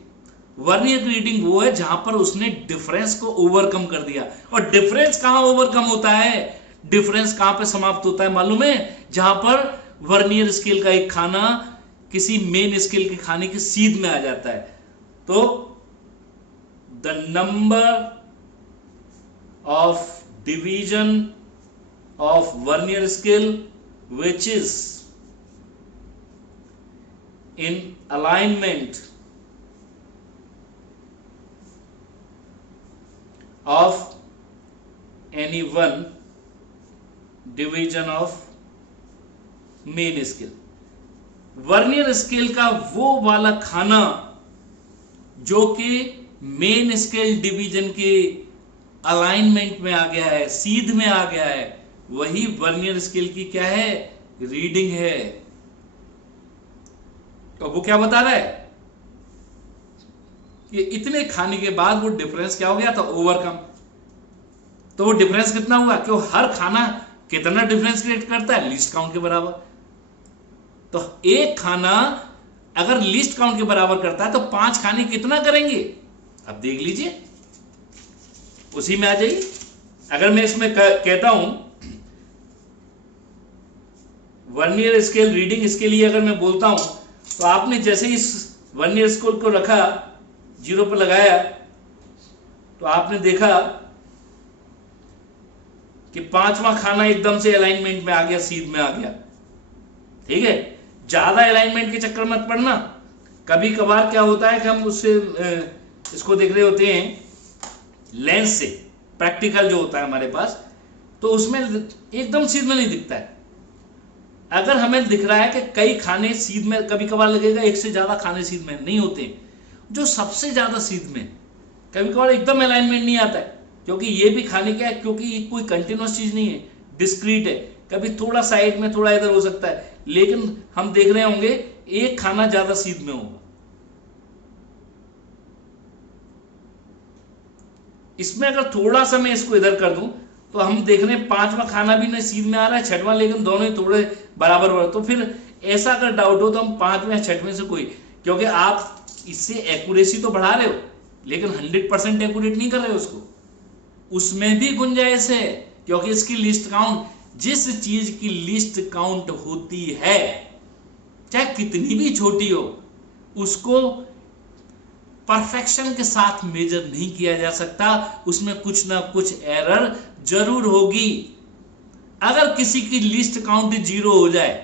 वर्नियर की रीडिंग वो है जहां पर उसने डिफरेंस को ओवरकम कर दिया। और डिफरेंस कहां ओवरकम होता है, डिफरेंस कहां पे समाप्त होता है मालूम है, जहां पर वर्नियर स्केल का एक खाना किसी मेन स्केल के खाने की सीध में आ जाता है। तो the number of division of vernier scale which is in alignment of any one division of main scale। Vernier scale का वो वाला खाना जो कि मेन स्केल डिवीजन के अलाइनमेंट में आ गया है, सीध में आ गया है, वही वर्नियर स्केल की क्या है, रीडिंग है। तो वो क्या बता रहा है कि इतने खाने के बाद वो डिफरेंस क्या हो गया था, ओवरकम। तो वो डिफरेंस कितना हुआ, क्यों हर खाना कितना डिफरेंस क्रिएट करता है, लीस्ट काउंट के बराबर। तो एक खाना अगर लीस्ट काउंट के बराबर करता है तो 5 खाने कितना करेंगे, अब देख लीजिए, उसी में आ जाइए। अगर मैं इसमें कहता हूं वर्नियर स्केल रीडिंग, इसके लिए अगर मैं बोलता हूं तो आपने जैसे ही इस वर्नियर स्केल को रखा 0 पर लगाया तो आपने देखा कि 5वां खाना एकदम से अलाइनमेंट में आ गया, सीध में आ गया। ठीक है, ज्यादा अलाइनमेंट के चक्कर मत पड़ना, कभी कभार क्या होता है कि हम उससे इसको देख रहे होते हैं लेंस से, प्रैक्टिकल जो होता है हमारे पास, तो उसमें एकदम सीध में नहीं दिखता है। अगर हमें दिख रहा है कि कई खाने सीध में, कभी कभार लगेगा एक से ज्यादा खाने सीध में नहीं होते, जो सबसे ज्यादा सीध में, कभी कभार एकदम अलाइनमेंट नहीं आता है, क्योंकि ये भी खाने क्या है, क्योंकि ये कोई कंटिन्यूअस चीज नहीं है, डिस्क्रीट है, कभी थोड़ा साइड में थोड़ा इधर हो सकता है, लेकिन हम देख रहे होंगे एक खाना ज्यादा सीध में होगा। इसमें अगर थोड़ा सा मैं इसको इधर कर दूं तो हम देख रहे हैं 5वां खाना भी नहीं सीध में आ रहा है, 6वां, लेकिन दोनों ही थोड़े बराबर। तो फिर ऐसा अगर डाउट हो तो हम 5वें या 6वें से कोई, क्योंकि आप इससे एक्यूरेसी तो बढ़ा रहे हो लेकिन 100% एक्यूरेट नहीं कर रहे हो उसको, उसमें भी गुंजाइश है, क्योंकि इसकी लिस्ट काउंट, जिस चीज की लिस्ट काउंट होती है चाहे कितनी भी छोटी हो, उसको परफेक्शन के साथ मेजर नहीं किया जा सकता, उसमें कुछ ना कुछ एरर जरूर होगी। अगर किसी की लिस्ट काउंट 0 हो जाए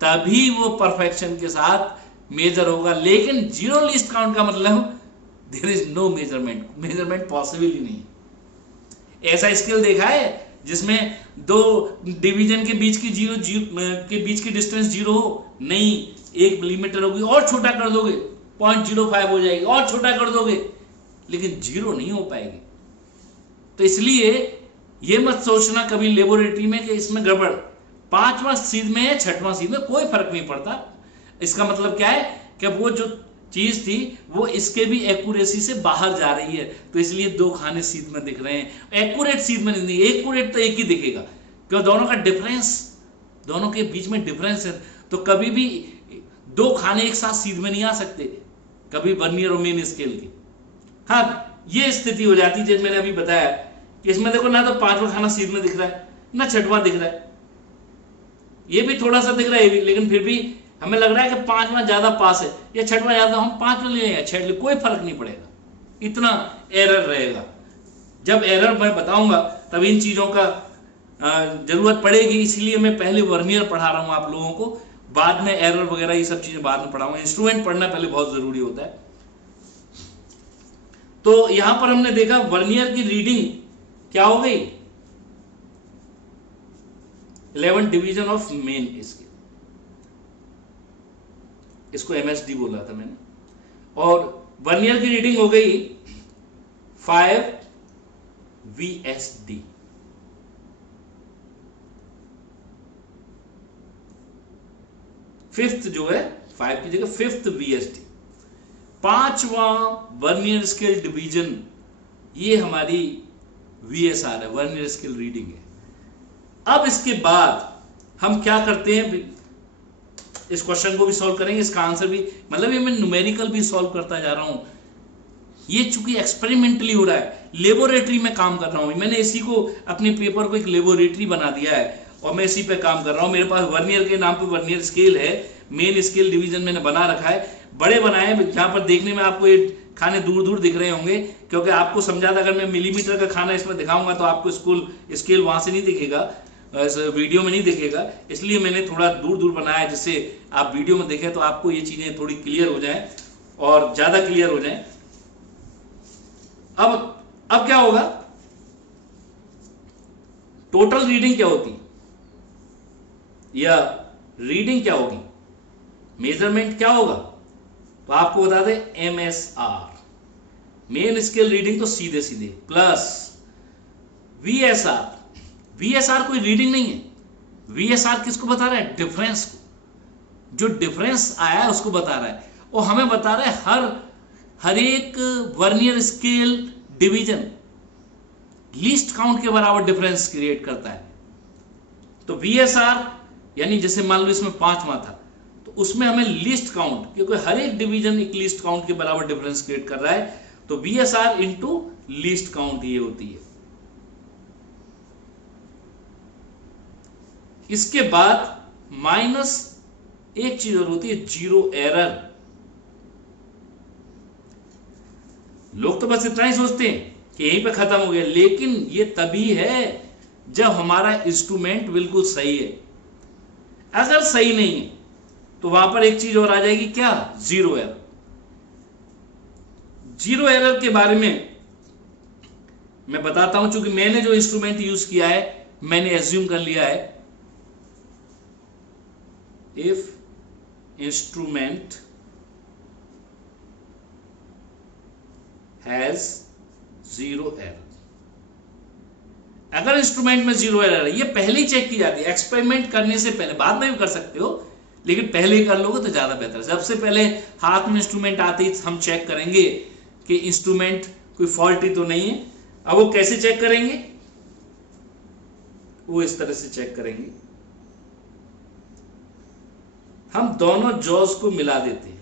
तभी वो परफेक्शन के साथ मेजर होगा, लेकिन 0 लिस्ट काउंट का मतलब there is no measurement, measurement possible ही नहीं। ऐसा स्केल देखा है जिसमें 2 डिवीजन के बीच की के बीच की डिस्टेंस 0 हो, नहीं, 1 मिलीमीटर होगी, और छोटा कर दोगे 0.05 हो जाएगी, और छोटा कर दोगे, लेकिन 0 नहीं हो पाएगी। तो इसलिए ये मत सोचना कभी लेबोरेटरी में कि इसमें गड़बड़, 5वां सीध में है 6वां सीध में, कोई फर्क नहीं पड़ता। इसका मतलब क्या है कि वो जो चीज थी वो इसके भी एक्यूरेसी से बाहर जा रही है, तो इसलिए 2 खाने सीध में दिख रहे हैं, एक्यूरेट सीध में नहीं, एक्यूरेट तो एक ही दिखेगा, क्यों, दोनों का डिफरेंस, दोनों के बीच में डिफरेंस है। तो कभी भी 2 खाने एक साथ सीध में नहीं आ सकते, कभी वर्नियर और मेन स्केल के। हाँ, ये स्थिति हो जाती है जैसे मैंने अभी बताया कि इसमें देखो ना तो 5वां खाना सीध में दिख रहा है ना 6वां दिख रहा है, ये भी थोड़ा सा दिख रहा है, लेकिन फिर भी हमें लग रहा है कि 5वां ज्यादा पास है या 6वां ज्यादा, हम 5 ले लें या 6 ले, कोई फर्क नहीं पड़ेगा, इतना एरर रहेगा। जब एरर मैं बताऊंगा तब इन चीजों का जरूरत पड़ेगी, इसलिए मैं पहले वर्नियर पढ़ा रहा हूं आप लोगों को, बाद में एरर वगैरह ये सब चीजें बाद में पढ़ाऊंगा। इंस्ट्रूमेंट पढ़ना पहले बहुत जरूरी होता है। तो यहां पर हमने देखा वर्नियर की रीडिंग क्या हो गई, 11 डिवीजन ऑफ मेन स्केल, इसको MSD बोला था मैंने, और वर्नियर की रीडिंग हो गई 5 VSD। फिफ्थ जो है 5 की जगह फिफ्थ VSD, 5वां वर्नियर स्केल डिवीजन, ये हमारी VSR है, वर्नियर स्केल रीडिंग है। अब इसके बाद हम क्या करते हैं, इस क्वेश्चन को भी सॉल्व करेंगे, इसका आंसर भी, मतलब ये मैं न्यूमेरिकल भी सॉल्व करता जा रहा हूं। ये चूंकि एक्सपेरिमेंटली हो रहा है, लेबोरेटरी में काम कर रहा हूं, मैंने इसी को अपने पेपर को एक लेबोरेटरी बना दिया है और मैं इसी पे काम कर रहा हूं। मेरे पास वर्नियर के नाम पे वर्नियर स्केल है, मेन स्केल डिवीजन मैंने बना रखा है, बड़े बनाए हैं, जहां पर देखने में आपको ये खाने दूर दूर दिख रहे होंगे, क्योंकि आपको समझा था अगर मैं मिलीमीटर का खाना इसमें दिखाऊंगा तो आपको स्केल वहां से नहीं दिखेगा, वीडियो में नहीं दिखेगा, इसलिए मैंने थोड़ा दूर दूर बनाया जिससे आप वीडियो में देखें तो आपको ये चीजें थोड़ी क्लियर हो जाएं और ज्यादा क्लियर हो जाएं। अब क्या होगा, टोटल रीडिंग क्या होती या रीडिंग क्या होगी, मेजरमेंट क्या होगा, तो आपको बता दें MSR, मेन स्केल रीडिंग, तो सीधे सीधे प्लस VSR। VSR कोई रीडिंग नहीं है, VSR किसको बता रहा है, डिफरेंस को, जो डिफरेंस आया है उसको बता रहा है, और हमें बता रहा है हर एक vernier scale division least count के बराबर डिफरेंस क्रिएट करता है। तो VSR यानी जैसे मान लो इसमें 5वां था तो उसमें हमें लीस्ट काउंट, क्योंकि हर एक डिवीजन एक लीस्ट काउंट के बराबर डिफरेंस क्रिएट कर रहा है, तो VSR इंटू लीस्ट काउंट ये होती है। इसके बाद माइनस एक चीज और होती है, जीरो एरर। लोग तो बस इतना ही सोचते हैं कि यहीं पे खत्म हो गया, लेकिन ये तभी है जब हमारा इंस्ट्रूमेंट बिल्कुल सही है। अगर सही नहीं है तो वहां पर एक चीज और आ जाएगी, क्या, जीरो एरर। जीरो एरर के बारे में मैं बताता हूं, चूंकि मैंने जो इंस्ट्रूमेंट यूज किया है मैंने एज्यूम कर लिया है, if instrument has zero error. अगर इंस्ट्रूमेंट में जीरो एरर है, ये पहले ही चेक की जाती है, एक्सपेरिमेंट करने से पहले, बाद में भी कर सकते हो लेकिन पहले ही कर लोगे तो ज्यादा बेहतर है। सबसे पहले हाथ में इंस्ट्रूमेंट आते ही हम चेक करेंगे कि इंस्ट्रूमेंट कोई फॉल्टी तो नहीं है। अब वो कैसे चेक करेंगे, वो इस तरह से चेक करेंगे, हम दोनों जॉज को मिला देते हैं,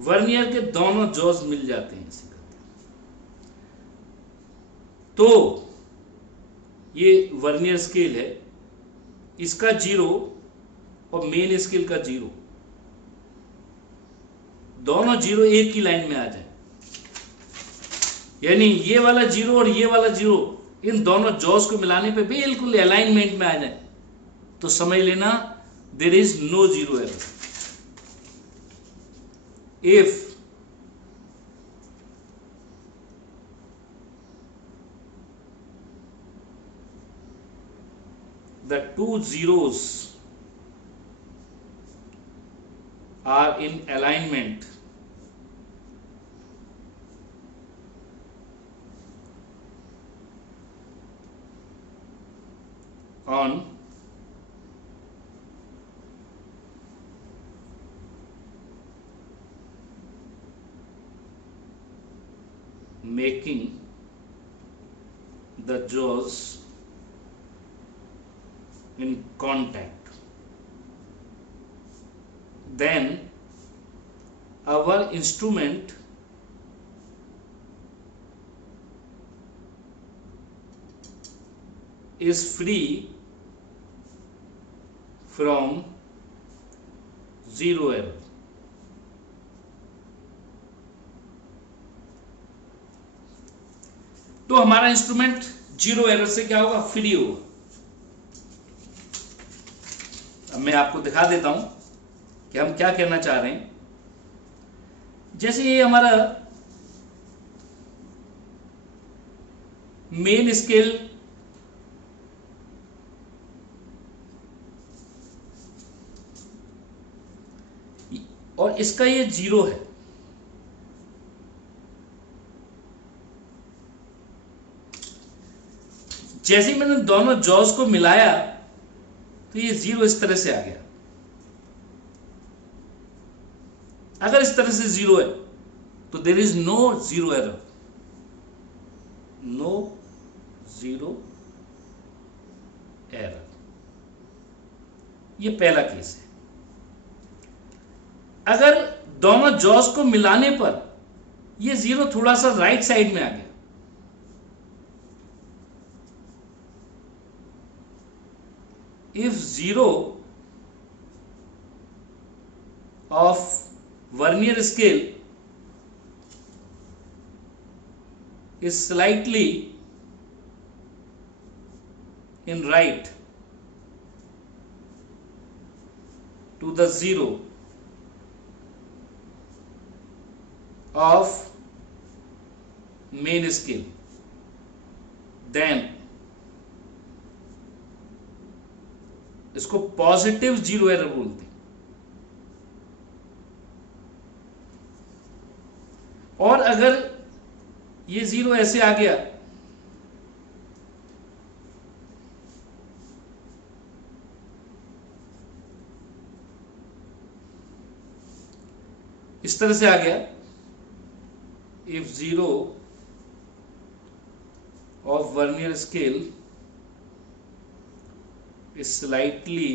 वर्नियर के दोनों जॉज मिल जाते हैं इसे करते हैं। तो ये वर्नियर स्केल है, इसका जीरो और मेन स्केल का जीरो, दोनों जीरो एक ही लाइन में आ जाए, यानी ये वाला जीरो और ये वाला जीरो इन दोनों जॉज को मिलाने पे बिल्कुल अलाइनमेंट में आ जाए, तो समझ लेना there is no zero error. If the two zeros are in alignment, on making the jaws in contact, then our instrument is free from zero error. तो हमारा इंस्ट्रूमेंट जीरो एरर से क्या होगा, फ्री होगा। अब मैं आपको दिखा देता हूं कि हम क्या कहना चाह रहे हैं। जैसे ये हमारा मेन स्केल और इसका ये जीरो है, जैसे ही मैंने दोनों जॉज को मिलाया तो ये जीरो इस तरह से आ गया। अगर इस तरह से जीरो है तो there is no zero error, no zero error. ये पहला केस है। अगर दोनों जॉज को मिलाने पर ये जीरो थोड़ा सा राइट साइड में आ गया, if zero of vernier scale is slightly in right to the zero of main scale, then इसको पॉजिटिव जीरो एरर बोलते हैं। और अगर ये जीरो ऐसे आ गया इस तरह से आ गया, if zero of vernier scale is slightly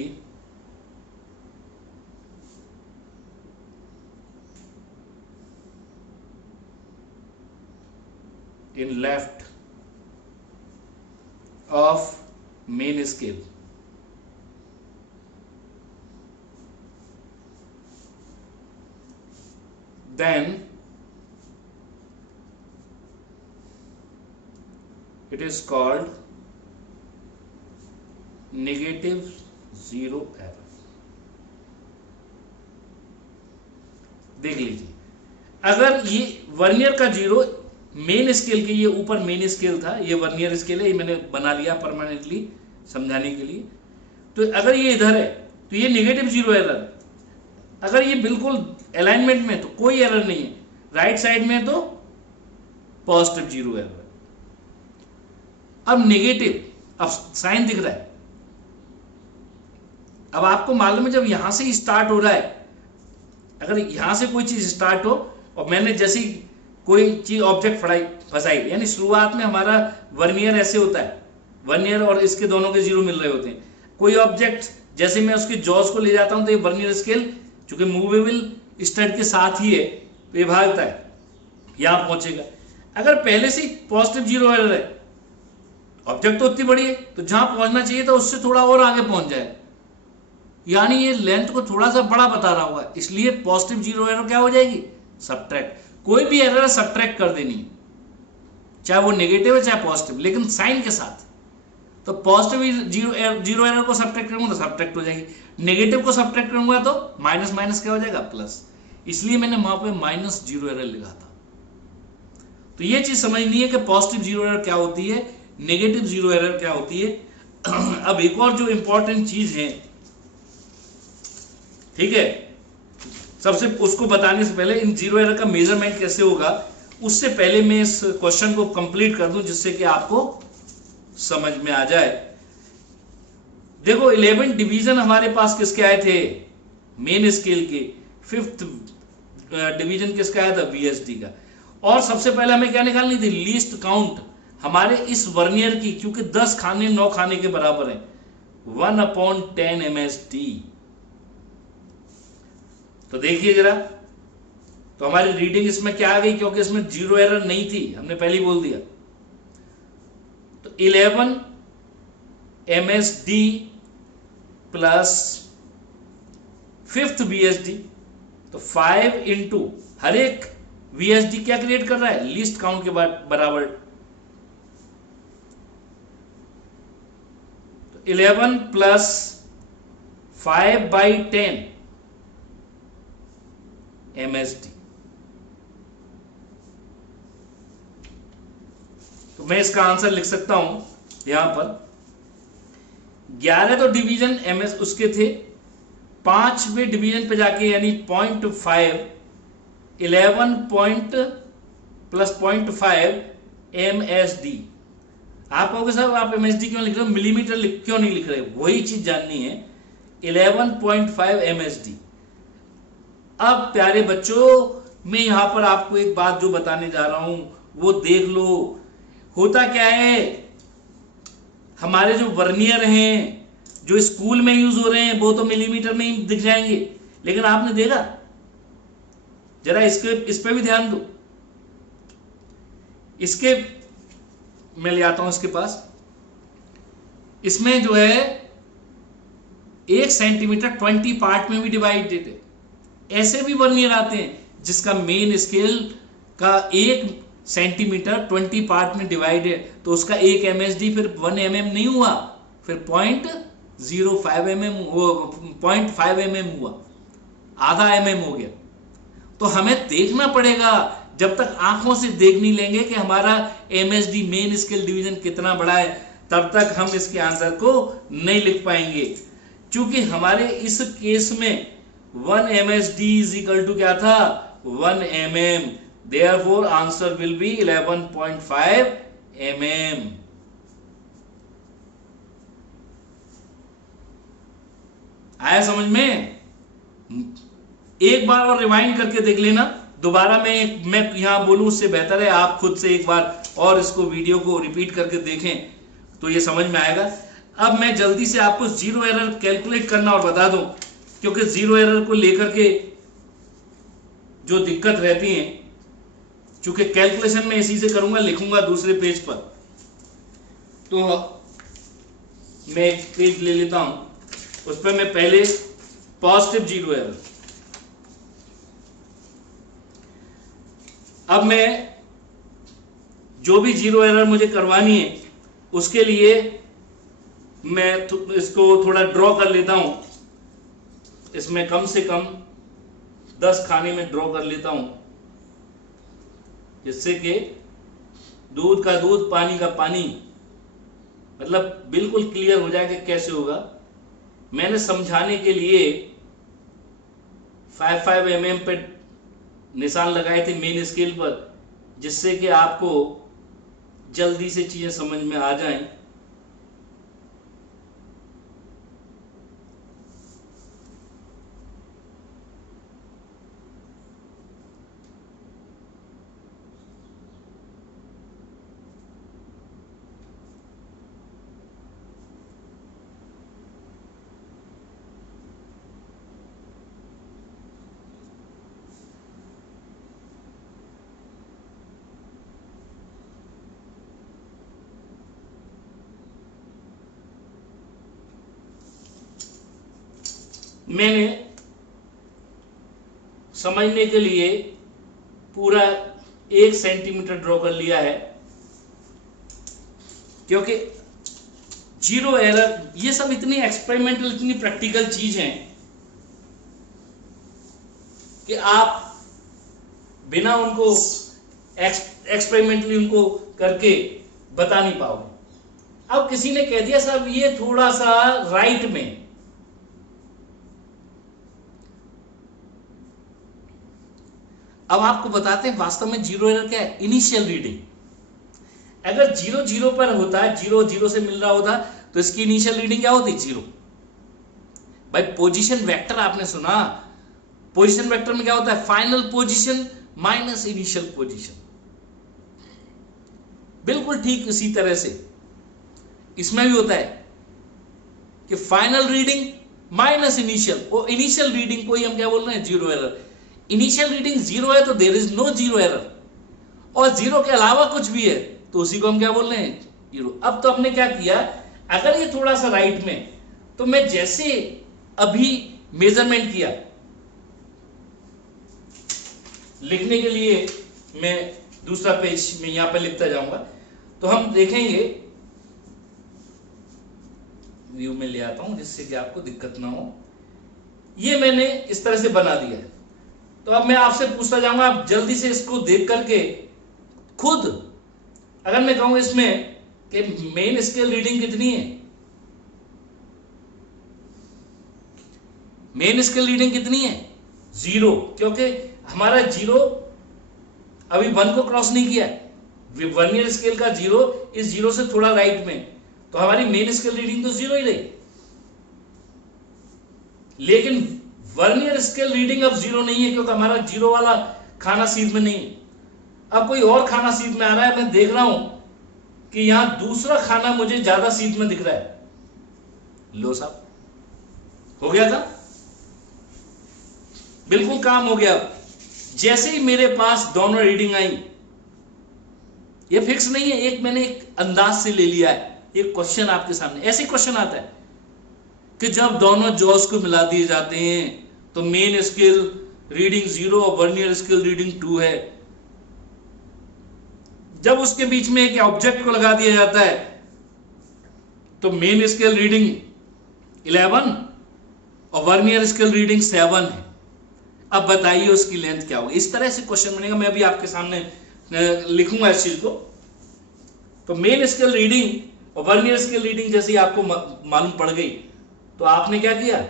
in left of main scale, then it is called negative zero error. देख लीजिए, अगर ये वर्नियर का जीरो मेन स्केल के, ये ऊपर मेन स्केल था, ये वर्नियर स्केल है, ये मैंने बना लिया परमानेंटली समझाने के लिए। तो अगर ये इधर है तो ये नेगेटिव जीरो एरर है। अगर ये बिल्कुल अलाइनमेंट में तो कोई एरर नहीं है, राइट साइड में तो पॉजिटिव जीरो एरर है। अब नेगेटिव, अब साइन दिख रहा है। अब आपको मालूम है जब यहां से ही स्टार्ट हो रहा है, अगर यहां से कोई चीज स्टार्ट हो और मैंने जैसे कोई चीज ऑब्जेक्ट फंसाई, यानी शुरुआत में हमारा वर्नियर ऐसे होता है, वर्नियर और इसके दोनों के जीरो मिल रहे होते हैं। कोई ऑब्जेक्ट जैसे मैं उसके जॉज को ले जाता हूं तो ये वर्नियर स्केल चूंकि मूवेबल स्टड के साथ ही है तो ये भागता है, यहां पहुंचेगा। अगर पहले से पॉजिटिव जीरो एरर है, ऑब्जेक्ट तो उतनी बड़ी है तो जहां पहुंचना चाहिए था उससे थोड़ा और आगे पहुंच जाए, यानी ये लेंथ को थोड़ा सा बड़ा बता रहा होगा, इसलिए पॉजिटिव जीरो एरर क्या हो जाएगी, सबट्रैक्ट। कोई भी एरर सबट्रैक्ट कर देनी है, चाहे वो नेगेटिव है चाहे पॉजिटिव, लेकिन साइन के साथ। तो पॉजिटिव जीरो एरर को सबट्रैक्ट करूंगा तो सबट्रैक्ट हो जाएगी, नेगेटिव को सबट्रैक्ट करूंगा तो माइनस माइनस क्या हो जाएगा, प्लस। इसलिए मैंने वहां पे माइनस जीरो एरर लिखा था। तो ये चीज समझनी है कि पॉजिटिव जीरो एरर क्या होती है, नेगेटिव जीरो एरर क्या होती है। अब एक और जो इंपॉर्टेंट चीज है, ठीक है, सबसे उसको बताने से पहले इन जीरो एरर का मेजरमेंट कैसे होगा, उससे पहले मैं इस क्वेश्चन को कंप्लीट कर दूं जिससे कि आपको समझ में आ जाए। देखो 11 डिवीजन हमारे पास किसके आए थे, मेन स्केल के। 5th डिवीजन किसका आया था, वीएसडी का। और सबसे पहले हमें क्या निकालनी थी, लीस्ट काउंट। हमारे इस वर्नियर की, क्योंकि 10 खाने 9 खाने के बराबर है, 1/10 MSD। तो देखिए जरा, तो हमारी रीडिंग इसमें क्या आ गई, क्योंकि इसमें जीरो एरर नहीं थी, हमने पहले ही बोल दिया। तो 11 MSD प्लस 5th VSD, तो 5 इंटू हर एक VSD क्या क्रिएट कर रहा है, लीस्ट काउंट के बराबर। तो 11 प्लस 5/10 MSD। तो मैं इसका आंसर लिख सकता हूं यहां पर 11 तो डिवीजन MS उसके थे, 5वें डिवीजन पे जाके यानी 0.5, 11 पॉइंट प्लस 0.5 MSD। आप कहोगे साहब आप MSD क्यों लिख रहे हो, मिलीमीटर क्यों नहीं लिख रहे, वही चीज जाननी है। 11.5 MSD। अब प्यारे बच्चों, मैं यहां पर आपको एक बात जो बताने जा रहा हूं वो देख लो। होता क्या है, हमारे जो वर्नियर हैं जो स्कूल में यूज हो रहे हैं वो तो मिलीमीटर में ही दिख जाएंगे, लेकिन आपने देखा, जरा इस पे भी ध्यान दो। इसके मैं ले आता हूं इसके पास, इसमें जो है 1 सेंटीमीटर 20 पार्ट में भी डिवाइडेड है। ऐसे भी वर्नियर आते हैं जिसका मेन स्केल का 1 सेंटीमीटर 20 पार्ट में डिवाइड है, तो उसका 1 MSD फिर 1 mm नहीं हुआ, फिर 0.05 mm, 0.5 mm हुआ, आधा mm हो गया। तो हमें देखना पड़ेगा, जब तक आंखों से देख नहीं लेंगे कि हमारा MSD मेन स्केल डिवीजन कितना बड़ा है, तब तक हम इसके आंसर को नहीं लिख पाएंगे। क्योंकि हमारे इस केस में 1 MSD इज इक्वल टू क्या था, 1 mm, therefore answer will be 11.5 mm। आया समझ में? एक बार और रिवाइंड करके देख लेना, दोबारा मैं यहां बोलूं उससे बेहतर है आप खुद से एक बार और इसको वीडियो को रिपीट करके देखें तो ये समझ में आएगा। अब मैं जल्दी से आपको जीरो एरर कैलकुलेट करना और बता दूं, क्योंकि जीरो एरर को लेकर के जो दिक्कत रहती है, चूंकि कैलकुलेशन में इसी से करूंगा, लिखूंगा दूसरे पेज पर, तो मैं एक पेज ले लेता हूं, उस पर मैं पहले पॉजिटिव जीरो एरर। अब मैं जो भी जीरो एरर मुझे करवानी है उसके लिए मैं इसको थोड़ा ड्रॉ कर लेता हूं, इसमें कम से कम 10 खाने में ड्रॉ कर लेता हूं, जिससे कि दूध का दूध पानी का पानी, मतलब बिल्कुल क्लियर हो जाए कि कैसे होगा। मैंने समझाने के लिए 5 mm पे निशान लगाए थे मेन स्केल पर, जिससे कि आपको जल्दी से चीजें समझ में आ जाएं। मैंने समझने के लिए पूरा 1 सेंटीमीटर ड्रॉ कर लिया है, क्योंकि जीरो एरर ये सब इतनी एक्सपेरिमेंटल, इतनी प्रैक्टिकल चीज है कि आप बिना उनको एक्सपेरिमेंटली उनको करके बता नहीं पाओगे। अब किसी ने कह दिया साहब ये थोड़ा सा राइट में, अब आपको बताते हैं वास्तव में जीरो एरर क्या है। इनिशियल रीडिंग अगर 0 0 पर होता है, 0 0 से मिल रहा होता, तो इसकी इनिशियल रीडिंग क्या होती, 0। भाई पोजीशन वेक्टर आपने सुना, पोजीशन वेक्टर में क्या होता है, final position minus initial position. बिल्कुल ठीक इसी तरह से इसमें भी होता है कि फाइनल रीडिंग माइनस इनिशियल, और इनिशियल रीडिंग को ही हम क्या बोल रहे हैं, zero error. Initial reading zero है तो there is no zero error, और जीरो के अलावा कुछ भी है तो उसी को हम क्या बोल रहे हैं, जीरो। अब तो हमने क्या किया, अगर ये थोड़ा सा राइट में, तो मैं जैसे अभी मेजरमेंट किया, लिखने के लिए मैं दूसरा पेज में यहां पे लिखता जाऊंगा, तो हम देखेंगे, व्यू में ले आता हूं जिससे कि आपको दिक्कत ना हो। ये मैंने इस तरह से बना दिया है। तो अब मैं आपसे पूछता जाऊंगा, आप जल्दी से इसको देख करके खुद, अगर मैं कहूं इसमें कि मेन स्केल रीडिंग कितनी है, मेन स्केल रीडिंग कितनी है, जीरो, क्योंकि हमारा जीरो अभी वन को क्रॉस नहीं किया है। वर्नियर स्केल का जीरो इस जीरो से थोड़ा राइट में, तो हमारी मेन स्केल रीडिंग तो जीरो ही रही। लेकिन वर्नियर स्केल रीडिंग अब जीरो नहीं है, क्योंकि हमारा जीरो वाला खाना सीध में नहीं है। अब कोई और खाना सीध में आ रहा है, मैं देख रहा हूं कि यहां दूसरा खाना मुझे ज्यादा सीध में दिख रहा है। लो साहब, हो गया काम, बिल्कुल काम हो गया। जैसे ही मेरे पास दोनों रीडिंग आई, ये फिक्स नहीं है, एक मैंने एक अंदाज से ले लिया है। एक क्वेश्चन आपके सामने ऐसे क्वेश्चन आता है कि जब दोनों जॉज को मिला दिए जाते हैं तो मेन स्केल रीडिंग जीरो और वर्नियर स्केल रीडिंग टू है। जब उसके बीच में एक ऑब्जेक्ट को लगा दिया जाता है तो मेन स्केल रीडिंग 11 और वर्नियर स्केल रीडिंग 7 है। अब बताइए उसकी लेंथ क्या होगी। इस तरह से क्वेश्चन बनेगा, मैं अभी आपके सामने लिखूंगा इस चीज को। तो मेन स्केल रीडिंग और वर्नियर स्केल रीडिंग जैसे ही आपको मालूम पड़ गई, तो आपने क्या किया,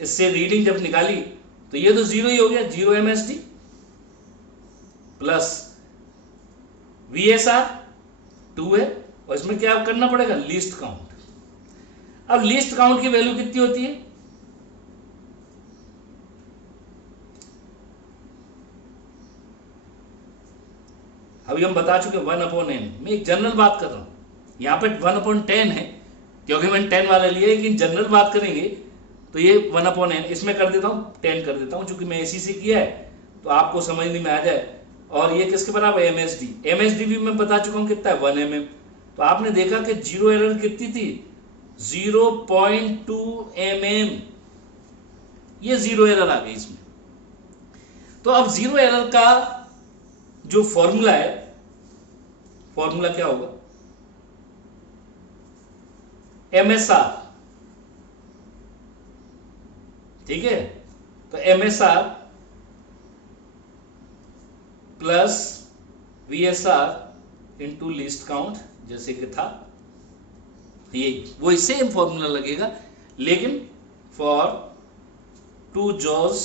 इससे रीडिंग जब निकाली तो ये तो जीरो ही हो गया, जीरो MSD प्लस VSR 2 है, और इसमें क्या करना पड़ेगा, लीस्ट काउंट। अब लीस्ट काउंट की वैल्यू कितनी होती है, अभी हम बता चुके 1/n। मैं एक जनरल बात कर रहा हूं, यहां पे 1/10 है क्योंकि मैंने 10 वाला लिया, लेकिन जनरल बात करेंगे तो ये 1/n, इसमें कर देता हूं 10 कर देता हूं, चूंकि मैं इसी से किया है तो आपको समझने में आ जाए। और ये किसके बराबर, MSD भी मैं बता चुका हूं कितना है, 1 mm। तो आपने देखा कि जीरो एरर कितनी थी, 0.2 mm, ये जीरो एरर आ गई इसमें। तो अब जीरो एरर का जो फॉर्मूला है, फॉर्मूला क्या होगा, MSR, ठीक है। तो MSR plus VSR into least count, जैसे कि था, ये वो सेम फॉर्मूला लगेगा, लेकिन for two jaws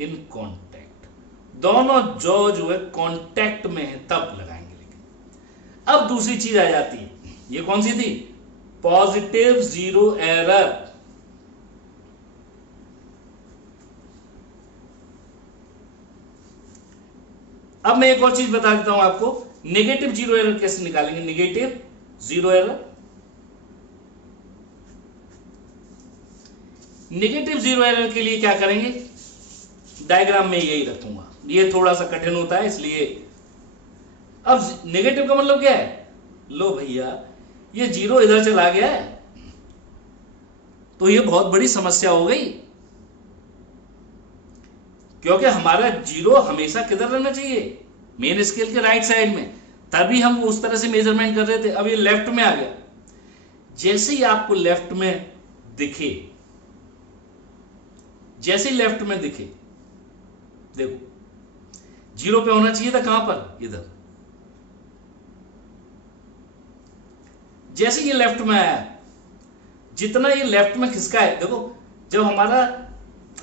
in contact, दोनों जॉ जो है कॉन्टैक्ट में है तब लगाएंगे। लेकिन अब दूसरी चीज आ जाती है, ये कौन सी थी, पॉजिटिव जीरो एरर। अब मैं एक और चीज बता देता हूं आपको, नेगेटिव जीरो एरर कैसे निकालेंगे, negative zero error. Negative zero error के लिए क्या करेंगे, डायग्राम में यही रखूंगा, ये थोड़ा सा कठिन होता है इसलिए। अब नेगेटिव का मतलब क्या है, लो भैया ये जीरो इधर चला गया है तो ये बहुत बड़ी समस्या हो गई, क्योंकि हमारा जीरो हमेशा किधर रहना चाहिए, मेन स्केल के राइट साइड में, तभी हम उस तरह से मेजरमेंट कर रहे थे। अब ये लेफ्ट में आ गया, जैसे ही आपको लेफ्ट में दिखे, जैसे ही लेफ्ट में दिखे, देखो जीरो पे होना चाहिए था, कहां पर, इधर। जैसे ये लेफ्ट में आया, जितना ये लेफ्ट में खिसका है, देखो जब हमारा,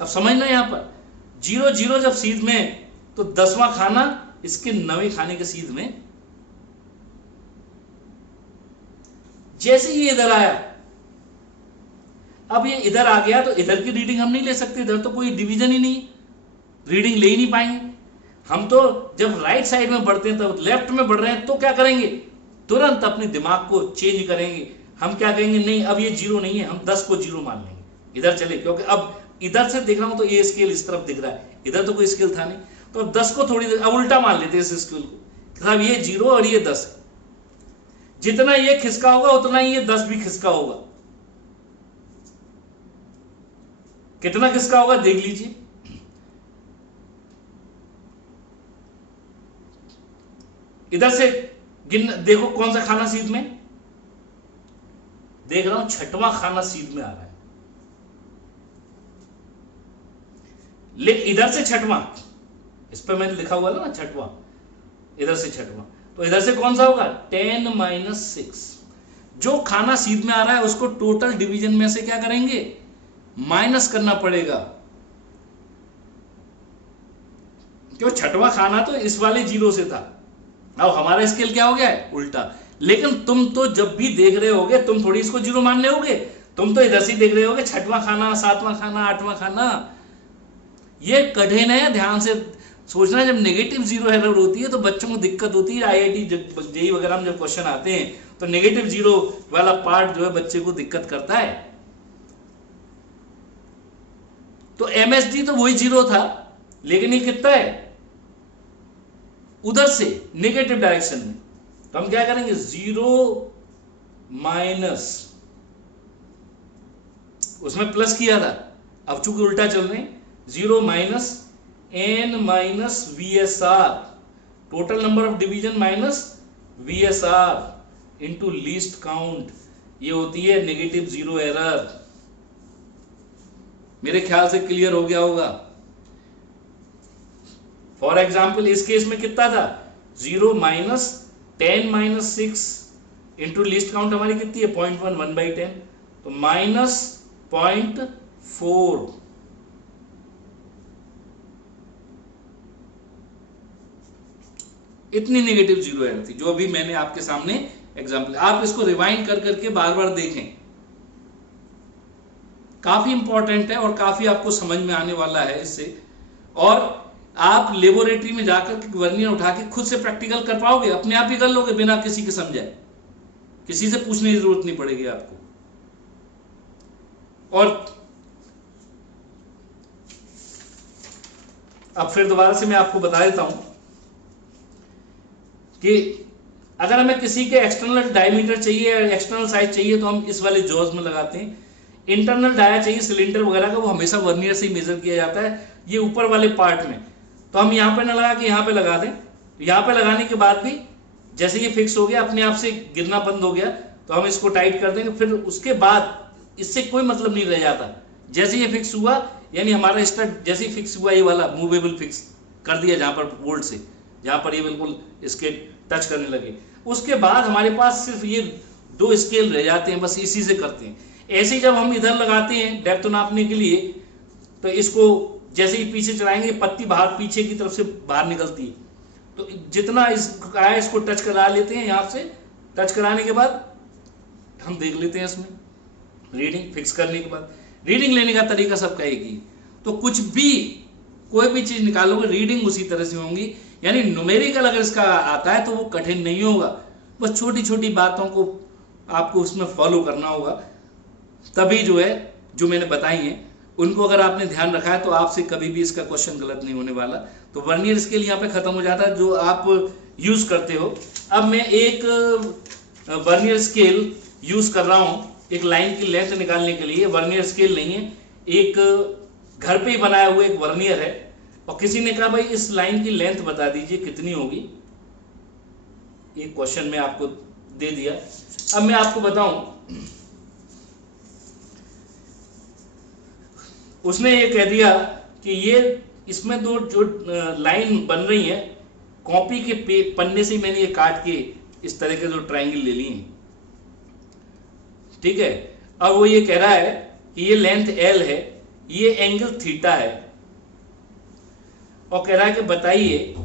अब समझना यहां पर, जीरो जीरो जब सीध में, तो 10वां खाना इसके 9वें खाने के सीध में, जैसे ये इधर आया, अब ये इधर आ गया तो इधर की रीडिंग हम नहीं ले सकते, इधर तो कोई डिवीजन ही नहीं, रीडिंग ले ही नहीं पाएंगे। हम तो जब राइट साइड में बढ़ते हैं तब लेफ्ट में बढ़ रहे हैं तो क्या करेंगे, तुरंत अपने दिमाग को चेंज करेंगे। हम क्या कहेंगे, नहीं अब ये 0 नहीं है, हम 10 को 0 मान लेंगे, इधर चले, क्योंकि अब इधर से देख रहा हूं तो ये स्केल इस तरफ दिख रहा है, इधर तो कोई स्केल था नहीं, तो अब 10 को थोड़ी देर अब उल्टा मान लेते हैं इस स्केल को, साहब ये 0 और ये 10 है, जितना ये खिसका होगा उतना ही ये 10 भी खिसका होगा। कितना खिसका होगा देख लीजिए, इधर से गिन, देखो कौन सा खाना सीध में, देख रहा हूं 6वां खाना सीध में आ रहा है, लेकिन इधर से 6वां, इस पे मैंने लिखा हुआ था ना 6वां, इधर से 6वां, तो इधर से कौन सा होगा 10 - 6। जो खाना सीध में आ रहा है उसको टोटल डिवीजन में से क्या करेंगे, माइनस करना पड़ेगा, क्यों 6वां खाना तो इस वाले 0 से था, अब हमारा स्केल क्या हो गया है उल्टा। लेकिन तुम तो जब भी देख रहे होगे तुम थोड़ी इसको 0 मान रहे होगे, तुम तो इधर से देख रहे होगे 6वां खाना, 7वां खाना, 8वां खाना। ये कठिन है, ध्यान से सोचना, जब नेगेटिव 0 एरर होती है तो बच्चों को दिक्कत होती है। IIT जेईई वगैरह में जब क्वेश्चन आते हैं तो नेगेटिव 0 वाला पार्ट जो है बच्चे को दिक्कत करता है। तो MSD तो वही 0 था, लेकिन ये कितना है उधर से नेगेटिव डायरेक्शन में, तो हम क्या करेंगे 0 माइनस, उसमें प्लस किया था, अब चूंकि उल्टा चल रहे हैं, 0 minus n minus VSR, total number of division minus VSR into least count, ये होती है नेगेटिव 0 एरर। मेरे ख्याल से क्लियर हो गया होगा। फॉर एग्जाम्पल इस केस में कितना था 0 माइनस 10 - 6 इंटू लीस्ट काउंट हमारी कितनी है 0.1, 1/10, तो -0.4। इतनी नेगेटिव 0 एरर थी, जो अभी मैंने आपके सामने एग्जाम्पल, आप इसको रिवाइंड कर करके बार बार देखें, काफी इंपॉर्टेंट है और काफी आपको समझ में आने वाला है इससे। और आप लेबोरेटरी में जाकर के वर्नियर उठा के खुद से प्रैक्टिकल कर पाओगे, अपने आप ही कर लोगे बिना किसी के समझाए, किसी से पूछने की जरूरत नहीं पड़ेगी आपको। और अब फिर दोबारा से मैं आपको बता देता हूं कि अगर हमें किसी के एक्सटर्नल डायमीटर चाहिए, एक्सटर्नल साइज चाहिए, तो हम इस वाले जॉज में लगाते हैं। इंटरनल डाया चाहिए सिलेंडर वगैरह का, वो हमेशा वर्नियर से ही मेजर किया जाता है, ये ऊपर वाले पार्ट में, तो हम यहाँ पे ना लगा के यहाँ पे लगा दें। यहाँ पे लगाने के बाद भी जैसे ये फिक्स हो गया, अपने आप से गिरना बंद हो गया, तो हम इसको टाइट कर देंगे। फिर उसके बाद इससे कोई मतलब नहीं रह जाता, जैसे ये फिक्स हुआ, यानी हमारा स्टड जैसे ही फिक्स हुआ, ये वाला मूवेबल फिक्स कर दिया जहाँ पर बोल्ट से, जहाँ पर ये बिल्कुल इसके टच करने लगे, उसके बाद हमारे पास सिर्फ ये 2 स्केल रह जाते हैं, बस इसी से करते हैं। ऐसे ही जब हम इधर लगाते हैं डेप्थ नापने के लिए, तो इसको जैसे ही पीछे चलाएंगे, पत्ती बाहर पीछे की तरफ से बाहर निकलती है, तो जितना इसको टच करा लेते हैं, यहाँ से टच कराने के बाद हम देख लेते हैं इसमें रीडिंग। फिक्स करने के बाद रीडिंग लेने का तरीका सबका एक ही, तो कुछ भी कोई भी चीज निकालोगे रीडिंग उसी तरह से होंगी। यानी न्यूमेरिकल अगर इसका आता है तो वो कठिन नहीं होगा, बस छोटी छोटी बातों को आपको उसमें फॉलो करना होगा, तभी जो है जो मैंने बताई हैं उनको अगर आपने ध्यान रखा है तो आपसे कभी भी इसका क्वेश्चन गलत नहीं होने वाला। तो वर्नियर स्केल यहाँ पे खत्म हो जाता है जो आप यूज करते हो। अब मैं एक वर्नियर स्केल यूज कर रहा हूँ एक लाइन की लेंथ निकालने के लिए। वर्नियर स्केल नहीं है, एक घर पे ही बनाया हुआ एक वर्नियर है, और किसी ने कहा भाई इस लाइन की लेंथ बता दीजिए कितनी होगी। एक क्वेश्चन में आपको दे दिया। अब मैं आपको बताऊं, उसने ये कह दिया कि ये इसमें दो जो लाइन बन रही है, कॉपी के पन्ने से मैंने ये काट के इस तरह के जो ट्रायंगल ले लिए हैं, ठीक है। अब वो ये कह रहा है कि ये लेंथ L है, ये एंगल थीटा है, और कह रहा है कि बताइए